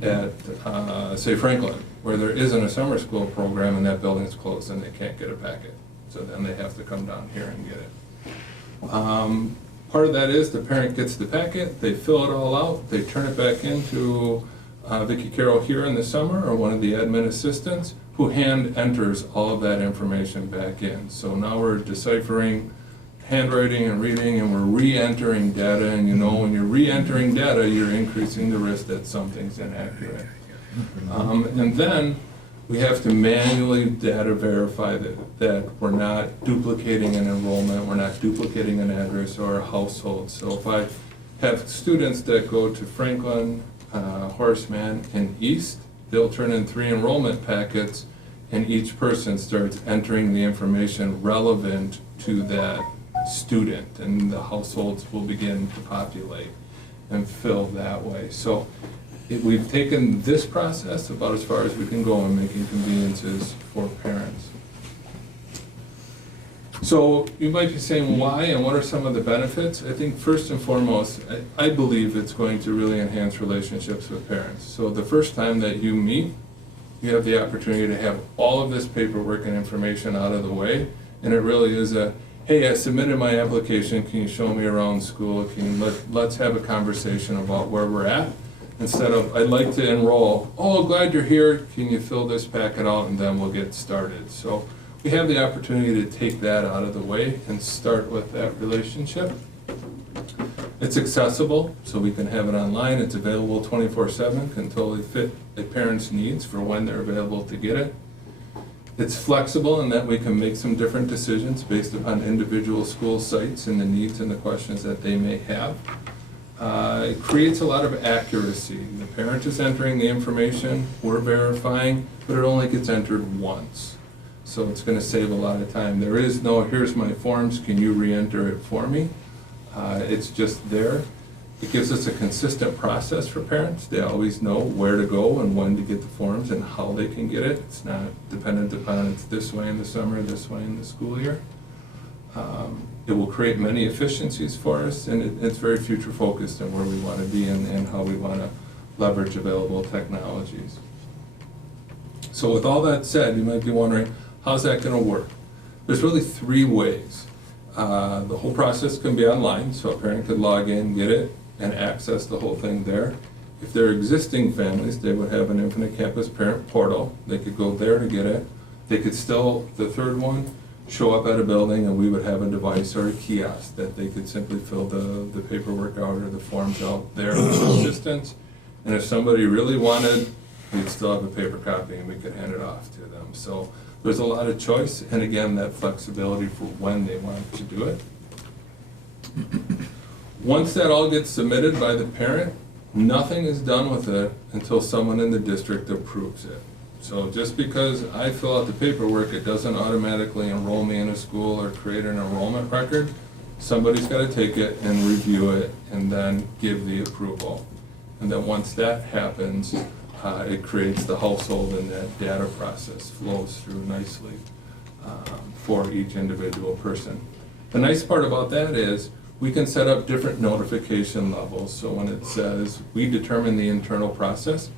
at, say, Franklin, where there isn't a summer school program and that building's closed and they can't get a packet. So then they have to come down here and get it. Part of that is the parent gets the packet, they fill it all out, they turn it back into Vicki Carroll here in the summer or one of the admin assistants who hand enters all of that information back in. So now we're deciphering handwriting and reading, and we're re-entering data, and you know when you're re-entering data, you're increasing the risk that something's inaccurate. And then we have to manually data verify that we're not duplicating an enrollment, we're not duplicating an address or a household. So if I have students that go to Franklin, Horseman, and East, they'll turn in 3 enrollment packets, and each person starts entering the information relevant to that student, and the households will begin to populate and fill that way. So we've taken this process about as far as we can go in making conveniences for parents. So you might be saying why and what are some of the benefits? I think first and foremost, I believe it's going to really enhance relationships with parents. So the first time that you meet, you have the opportunity to have all of this paperwork and information out of the way, and it really is a, hey, I submitted my application, can you show me around school? Let's have a conversation about where we're at, instead of, I'd like to enroll, oh, glad you're here, can you fill this packet out, and then we'll get started. So we have the opportunity to take that out of the way and start with that relationship. It's accessible, so we can have it online, it's available 24/7, can totally fit a parent's needs for when they're available to get it. It's flexible in that we can make some different decisions based upon individual school sites and the needs and the questions that they may have. It creates a lot of accuracy. The parent is entering the information, we're verifying, but it only gets entered once. So it's going to save a lot of time. There is no, here's my forms, can you re-enter it for me? It's just there. It gives us a consistent process for parents. They always know where to go and when to get the forms and how they can get it. It's not dependent upon it's this way in the summer, this way in the school year. It will create many efficiencies for us, and it's very future focused on where we want to be and how we want to leverage available technologies. So with all that said, you might be wondering, how's that going to work? There's really 3 ways. The whole process can be online, so a parent could log in, get it, and access the whole thing there. If they're existing families, they would have an Infinite Campus parent portal. They could go there to get it. They could still, the third one, show up at a building and we would have a device or a kiosk that they could simply fill the paperwork out or the forms out there with assistance. And if somebody really wanted, we'd still have a paper copy and we could hand it off to them. So there's a lot of choice, and again, that flexibility for when they want to do it. Once that all gets submitted by the parent, nothing is done with it until someone in the district approves it. So just because I fill out the paperwork, it doesn't automatically enroll me in a school or create an enrollment record. Somebody's got to take it and review it and then give the approval. And then once that happens, it creates the household, and that data process flows through nicely for each individual person. The nice part about that is we can set up different notification levels. So when it says we determine the internal process,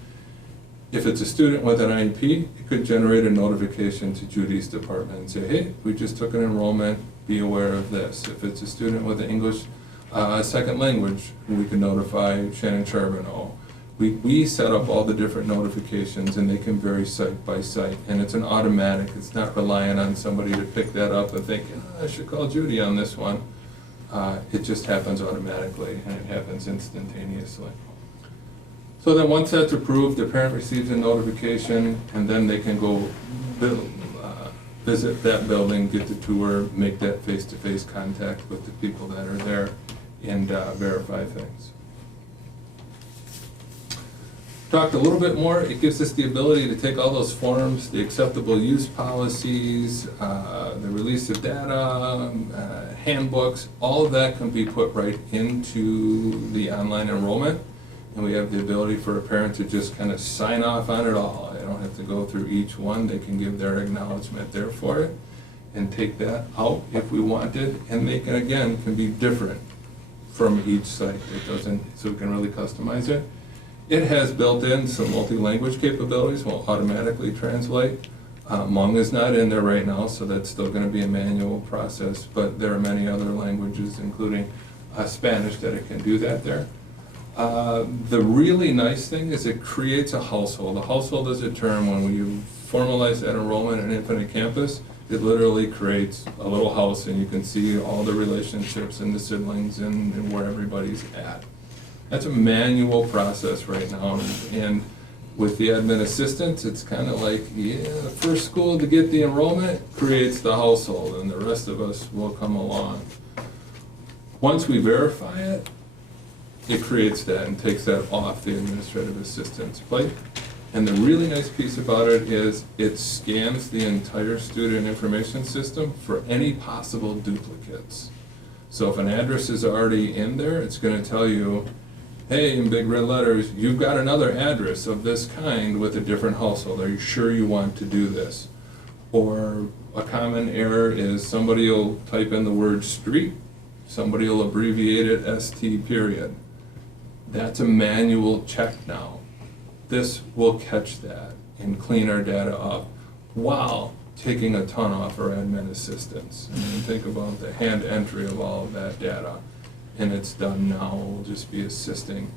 if it's a student with an IEP, it could generate a notification to Judy's department and say, hey, we just took an enrollment, be aware of this. If it's a student with an English second language, we can notify Shannon Charbonneau. We set up all the different notifications, and they can vary site by site, and it's an automatic. It's not relying on somebody to pick that up and think, I should call Judy on this one. It just happens automatically, and it happens instantaneously. So then once that's approved, the parent receives a notification, and then they can go visit that building, get the tour, make that face-to-face contact with the people that are there, and verify things. Talked a little bit more, it gives us the ability to take all those forms, the acceptable use policies, the release of data, handbooks, all of that can be put right into the online enrollment. And we have the ability for a parent to just kind of sign off on it all. They don't have to go through each one. They can give their acknowledgement there for it and take that out if we wanted. And they can, again, can be different from each site. It doesn't, so we can really customize it. It has built in some multi-language capabilities, will automatically translate. Hmong is not in there right now, so that's still going to be a manual process, but there are many other languages, including Spanish, that it can do that there. The really nice thing is it creates a household. A household is a term when we formalize that enrollment in Infinite Campus, it literally creates a little house, and you can see all the relationships and the siblings and where everybody's at. That's a manual process right now, and with the admin assistants, it's kind of like, yeah, the first school to get the enrollment creates the household, and the rest of us will come along. Once we verify it, it creates that and takes that off the administrative assistant's plate. And the really nice piece about it is it scans the entire student information system for any possible duplicates. So if an address is already in there, it's going to tell you, hey, in big red letters, you've got another address of this kind with a different household. Are you sure you want to do this? Or a common error is somebody will type in the word street, somebody will abbreviate it ST period. That's a manual check now. This will catch that and clean our data up while taking a ton off our admin assistants. I mean, think about the hand entry of all of that data. And it's done now. We'll just be assisting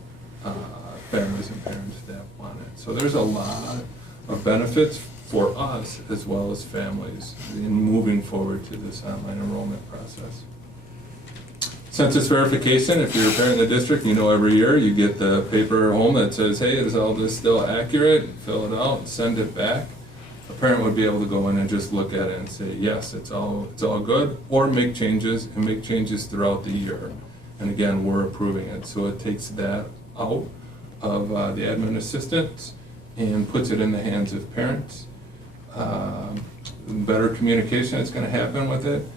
families and parents that want it. So there's a lot of benefits for us as well as families in moving forward to this online enrollment process. Census verification, if you're a parent in the district, you know every year you get the paper home that says, hey, is all this still accurate? Fill it out and send it back. A parent would be able to go in and just look at it and say, yes, it's all good, or make changes throughout the year. And again, we're approving it. So it takes that out of the admin assistants and puts it in the hands of parents. Better communication is going to happen with it.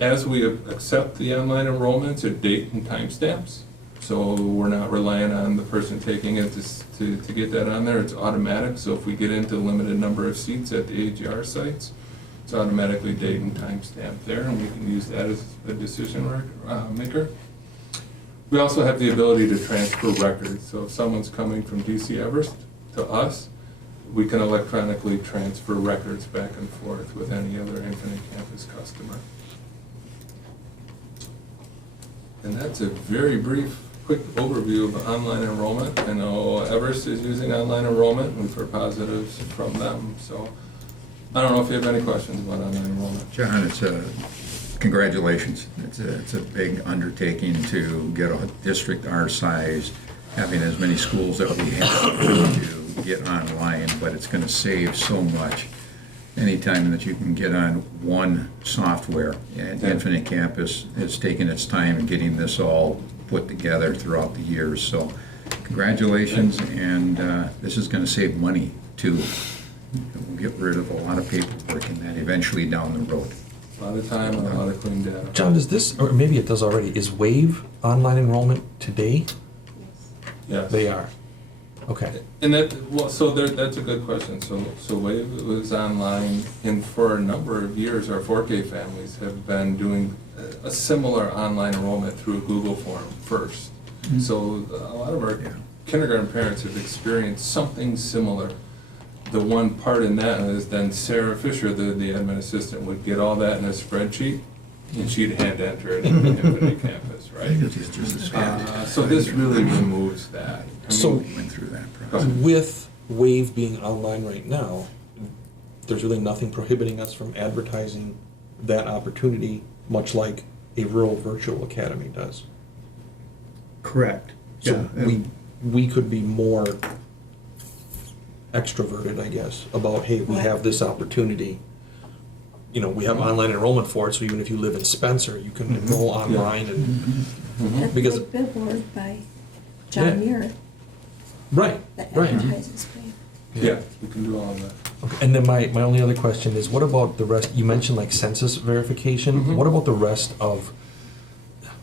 As we accept the online enrollments, at date and timestamps. So we're not relying on the person taking it to get that on there. It's automatic. So if we get into a limited number of seats at the AGR sites, it's automatically date and timestamp there, and we can use that as a decision maker. We also have the ability to transfer records. So if someone's coming from DC Everest to us, we can electronically transfer records back and forth with any other Infinite Campus customer. And that's a very brief, quick overview of online enrollment. I know Everest is using online enrollment. We've heard positives from them. So I don't know if you have any questions about online enrollment. John, congratulations. It's a big undertaking to get a district our size, having as many schools that we have to get online, but it's going to save so much anytime that you can get on one software. And Infinite Campus has taken its time in getting this all put together throughout the years. So congratulations, and this is going to save money too. We'll get rid of a lot of paperwork and that eventually down the road. A lot of time and a lot of clean data. John, does this, or maybe it does already, is WAVE online enrollment today? Yes. They are. Okay. And that's a good question. So Wave was online, and for a number of years, our 4K families have been doing a similar online enrollment through a Google form first. So a lot of our kindergarten parents have experienced something similar. The one part in that is then Sarah Fisher, the admin assistant, would get all that in a spreadsheet, and she'd hand enter it in Infinite Campus, right? So this really removes that. So We went through that process. with WAVE being online right now, there's really nothing prohibiting us from advertising that opportunity, much like a rural virtual academy does. Correct. So we could be more extroverted, I guess, about, hey, we have this opportunity. You know, we have online enrollment for it, so even if you live in Spencer, you can enroll online and, That because, big billboard by John Yeah. Muir right, that right. advertises Wave. Yeah, we can do all of that. Okay, and then my only other question is, what about the rest, you mentioned like census verification, what about the rest of,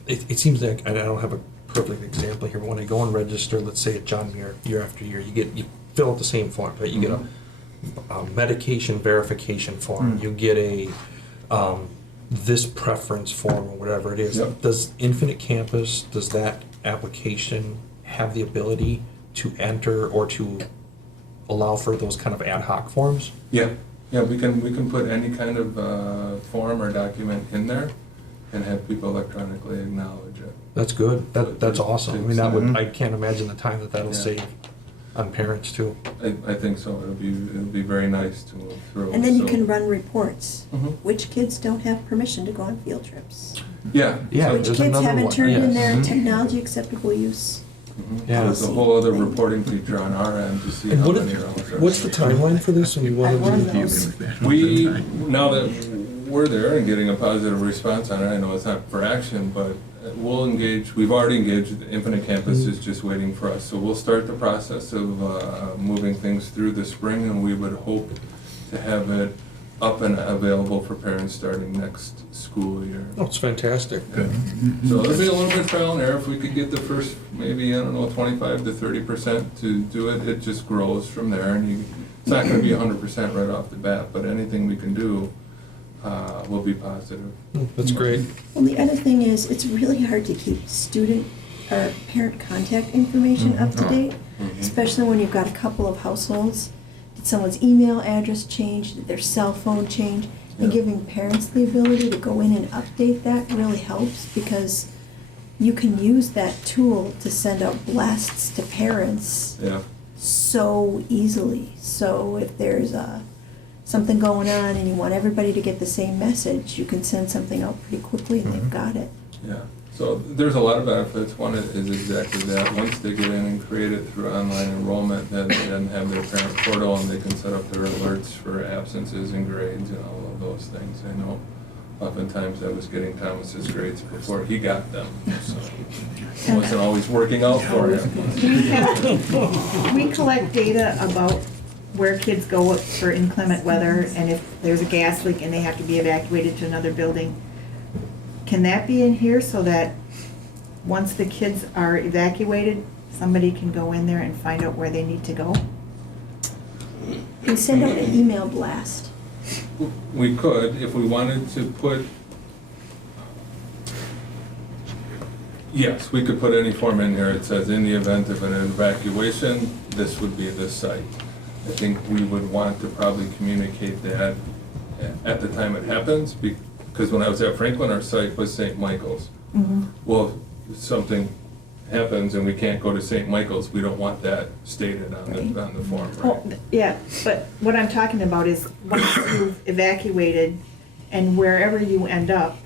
it seems like, and I don't have a perfect example here, but when I go and register, let's say at John Muir, year after year, you fill out the same form, right? You get a medication verification form, you get a this preference form or whatever it is. Yep. Does Infinite Campus, does that application have the ability to enter or to allow for those kind of ad hoc forms? Yeah, we can put any kind of form or document in there and have people electronically acknowledge it. That's good. That's awesome. I mean, that would, I can't imagine the time that'll Yeah. save on parents too. I think so. It'll be very nice to move through. And then you So- can run reports. Mhm. Which kids don't have permission to go on field trips? Yeah. Yeah, Which there's kids another haven't one, turned in yes. their technology acceptable use? Yeah. There's a whole other reporting feature on our end to see And how what many if- are out there. what's the timeline for this? And we want to run do those. We, now that we're there and getting a positive response on it, I know it's not for action, but we'll engage, we've already engaged, Infinite Campus is just waiting for us. So we'll start the process of moving things through the spring, and we would hope to have it up and available for parents starting next school year. Oh, it's fantastic. So there'll be a little bit of trial and error. If we could get the first, maybe, I don't know, 25 to 30% to do it, it just grows from there. And it's not gonna be 100% right off the bat, but anything we can do will be positive. That's great. Well, the other thing is, it's really hard to keep student or parent contact information up to date, especially when you've got a couple of households. Did someone's email address change? Did their cell phone change? And giving parents the ability to go in and update that really helps, because you can use that tool to send out blasts to parents Yeah. so easily. So if there's something going on and you want everybody to get the same message, you can send something out pretty quickly and they've got it. Yeah, so there's a lot of benefits. One is exactly that. Once they get in and create it through online enrollment, then they then have their parent portal and they can set up their alerts for absences and grades and all of those things. I know oftentimes I was getting Thomas's grades before he got them, so it wasn't always working out for him. We collect data about where kids go for inclement weather, and if there's a gas leak and they have to be evacuated to another building. Can that be in here so that once the kids are evacuated, somebody can go in there and find out where they need to go? You can send out an email blast. We could, if we wanted to put, yes, we could put any form in here. It says, in the event of an evacuation, this would be this site. I think we would want to probably communicate that at the time it happens, because when I was at Franklin, our site was St. Michael's. Well, if something happens and we can't go to St. Michael's, we don't want that stated on the form, right? Oh, yeah, but what I'm talking about is once you've evacuated and wherever you end up,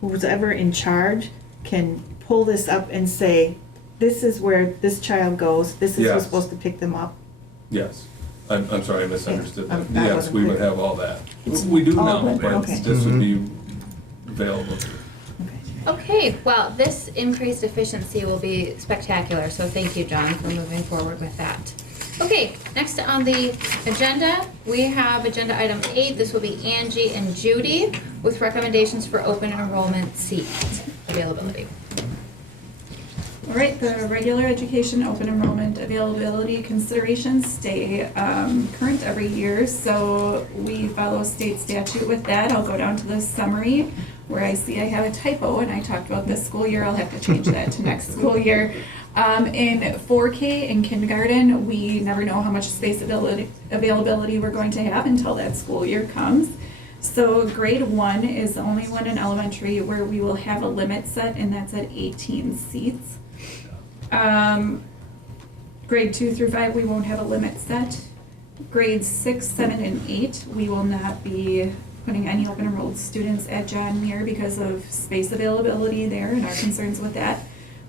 who's ever in charge can pull this up and say, this is where this child goes, this is who's Yes. supposed to pick them up. Yes. I'm sorry, I misunderstood Yeah, that. I Yes, wasn't we would clear. have all that. It's We do all now, good, but okay. this would be available. Okay, well, this increased efficiency will be spectacular, so thank you, John, for moving forward with that. Okay, next on the agenda, we have agenda item 8. This will be Angie and Judy with recommendations for open enrollment seat availability. All right, the regular education open enrollment availability considerations stay current every year, so we follow state statute with that. I'll go down to the summary where I see I have a typo and I talked about this school year. I'll have to change that to next school year. In 4K in kindergarten, we never know how much space availability we're going to have until that school year comes. So grade 1 is the only one in elementary where we will have a limit set, and that's at 18 seats. Grade 2 through 5, we won't have a limit set. Grades 6, 7, and 8, we will not be putting any open enrolled students at John Muir because of space availability there and our concerns with that.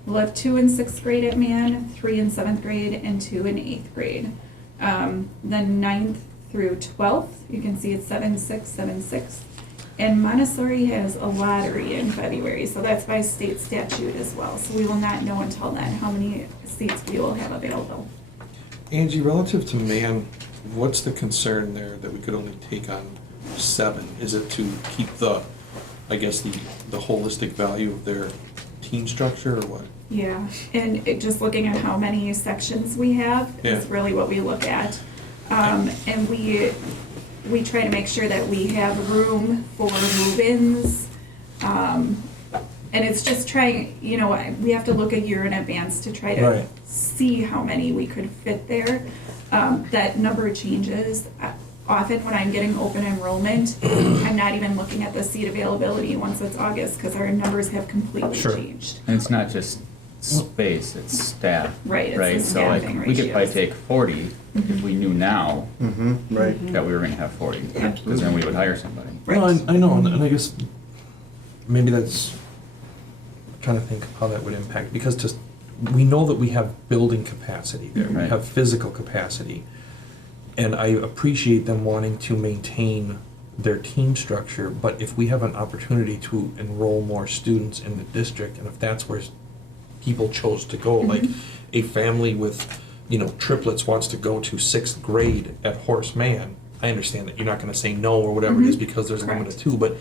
We'll have 2 in 6th grade at Man, 3 in 7th grade, and 2 in 8th grade. Then 9th through 12th, you can see it's 7, 6, 7, 6. And Montessori has a lottery in February, so that's by state statute as well. So we will not know until then how many seats we will have available. Angie, relative to Man, what's the concern there that we could only take on 7? Is it to keep the, I guess, the holistic value of their team structure or what? Yeah, and just looking at how many sections we have is really what we look at. And we try to make sure that we have room for move-ins. And it's just trying, you know, we have to look a year in advance to try to see how many we could fit there. That number changes. Often when I'm getting open enrollment, I'm not even looking at the seat availability once it's August because our numbers have completely changed. And it's not just space, it's staff. Right, it's right? the So like, staffing we could probably ratios. take 40 if we knew now Right. that we were gonna have 40. Because then we would hire somebody. No, I know, and I guess maybe that's, I'm trying to think how that would impact, because just, we know that we have building capacity there, we Right. have physical capacity. And I appreciate them wanting to maintain their team structure, but if we have an opportunity to enroll more students in the district, and if that's where people chose to go, like a family with, you know, triplets wants to go to 6th grade at Horace Mann, I understand that you're not gonna say no or whatever it is because there's a limit of 2, but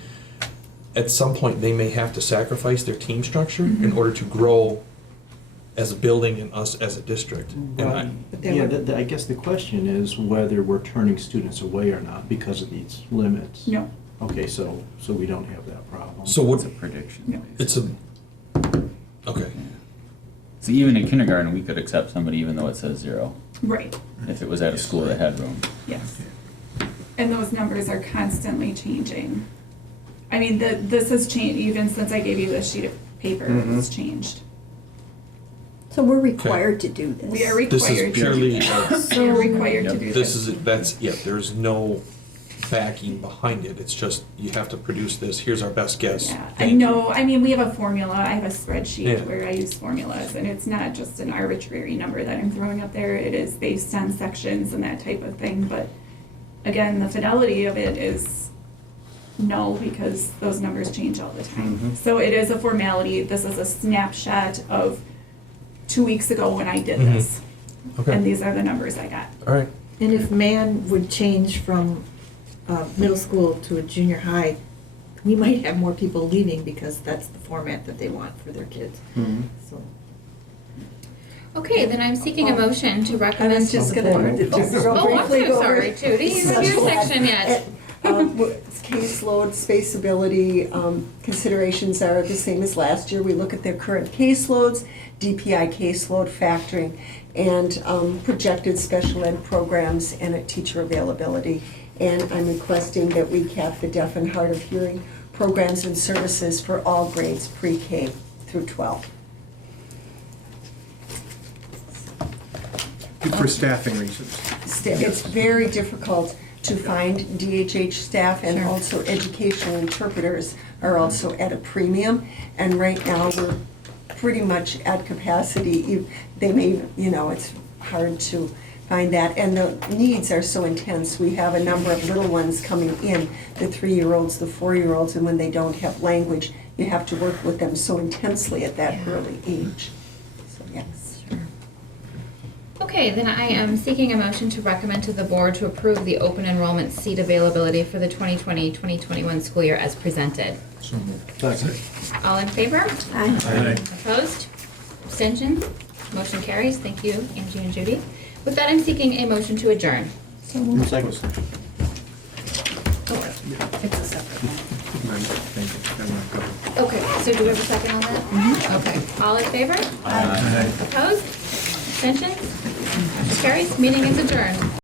at some point, they may have to sacrifice their team structure in order to grow as a building and us as a district. And I guess the question is whether we're turning students away or not because of these limits. No. Okay, so we don't have that problem. So what? It's a prediction. No. It's a, okay. So even in kindergarten, we could accept somebody even though it says 0. Right, If it was at a school that had room. yes. And those numbers are constantly changing. I mean, this has changed, even since I gave you this sheet of paper, it's changed. So we're required to do this. We are This required is purely, to. We are required to do this this. is, that's, yeah, there's no backing behind it. It's just, you have to produce this, here's our best guess. Yeah, I Thank you. know, I mean, we have a formula, I have a spreadsheet Yeah. where I use formulas, and it's not just an arbitrary number that I'm throwing up there, it is based on sections and that type of thing, but again, the fidelity of it is null because those numbers change all the time. So it is a formality, this is a snapshot of 2 weeks ago when I did this, and Okay, these are the numbers I got. all right. And if Man would change from middle school to a junior high, we might have more people leaving because that's the format that they want for their kids. So Okay, then I'm seeking a motion to I recommend was to just the gonna board. real Oh, I'm briefly so go sorry, over Judy, you have your special ed. section yet. Caseload, spaceability, considerations are the same as last year. We look at their current caseloads, DPI caseload factoring, and projected special ed programs and at teacher availability. And I'm requesting that we cap the deaf and hard of hearing programs and services for all grades, pre-K through 12. Good for staffing reasons. It's very difficult to find DHH staff, and also educational interpreters are also at a premium. And right now, we're pretty much at capacity. They may, you know, it's hard to find that. And the needs are so intense. We have a number of little ones coming in, the 3-year-olds, the 4-year-olds, and when they don't have language, you have to work with them so intensely at that early age. So, yes. Okay, then I am seeking a motion to recommend to the board to approve the open enrollment seat availability for the 2020-2021 school year as presented. So moved. Second. All in favor? Aye. Opposed? Abstentions? Motion carries. Thank you, Angie and Judy. With that, I'm seeking a motion to adjourn. Second. It's a separate one. Okay, so do we have a second on that? Okay, all in favor? Aye. Opposed? Abstentions? Motion carries. Meeting is adjourned.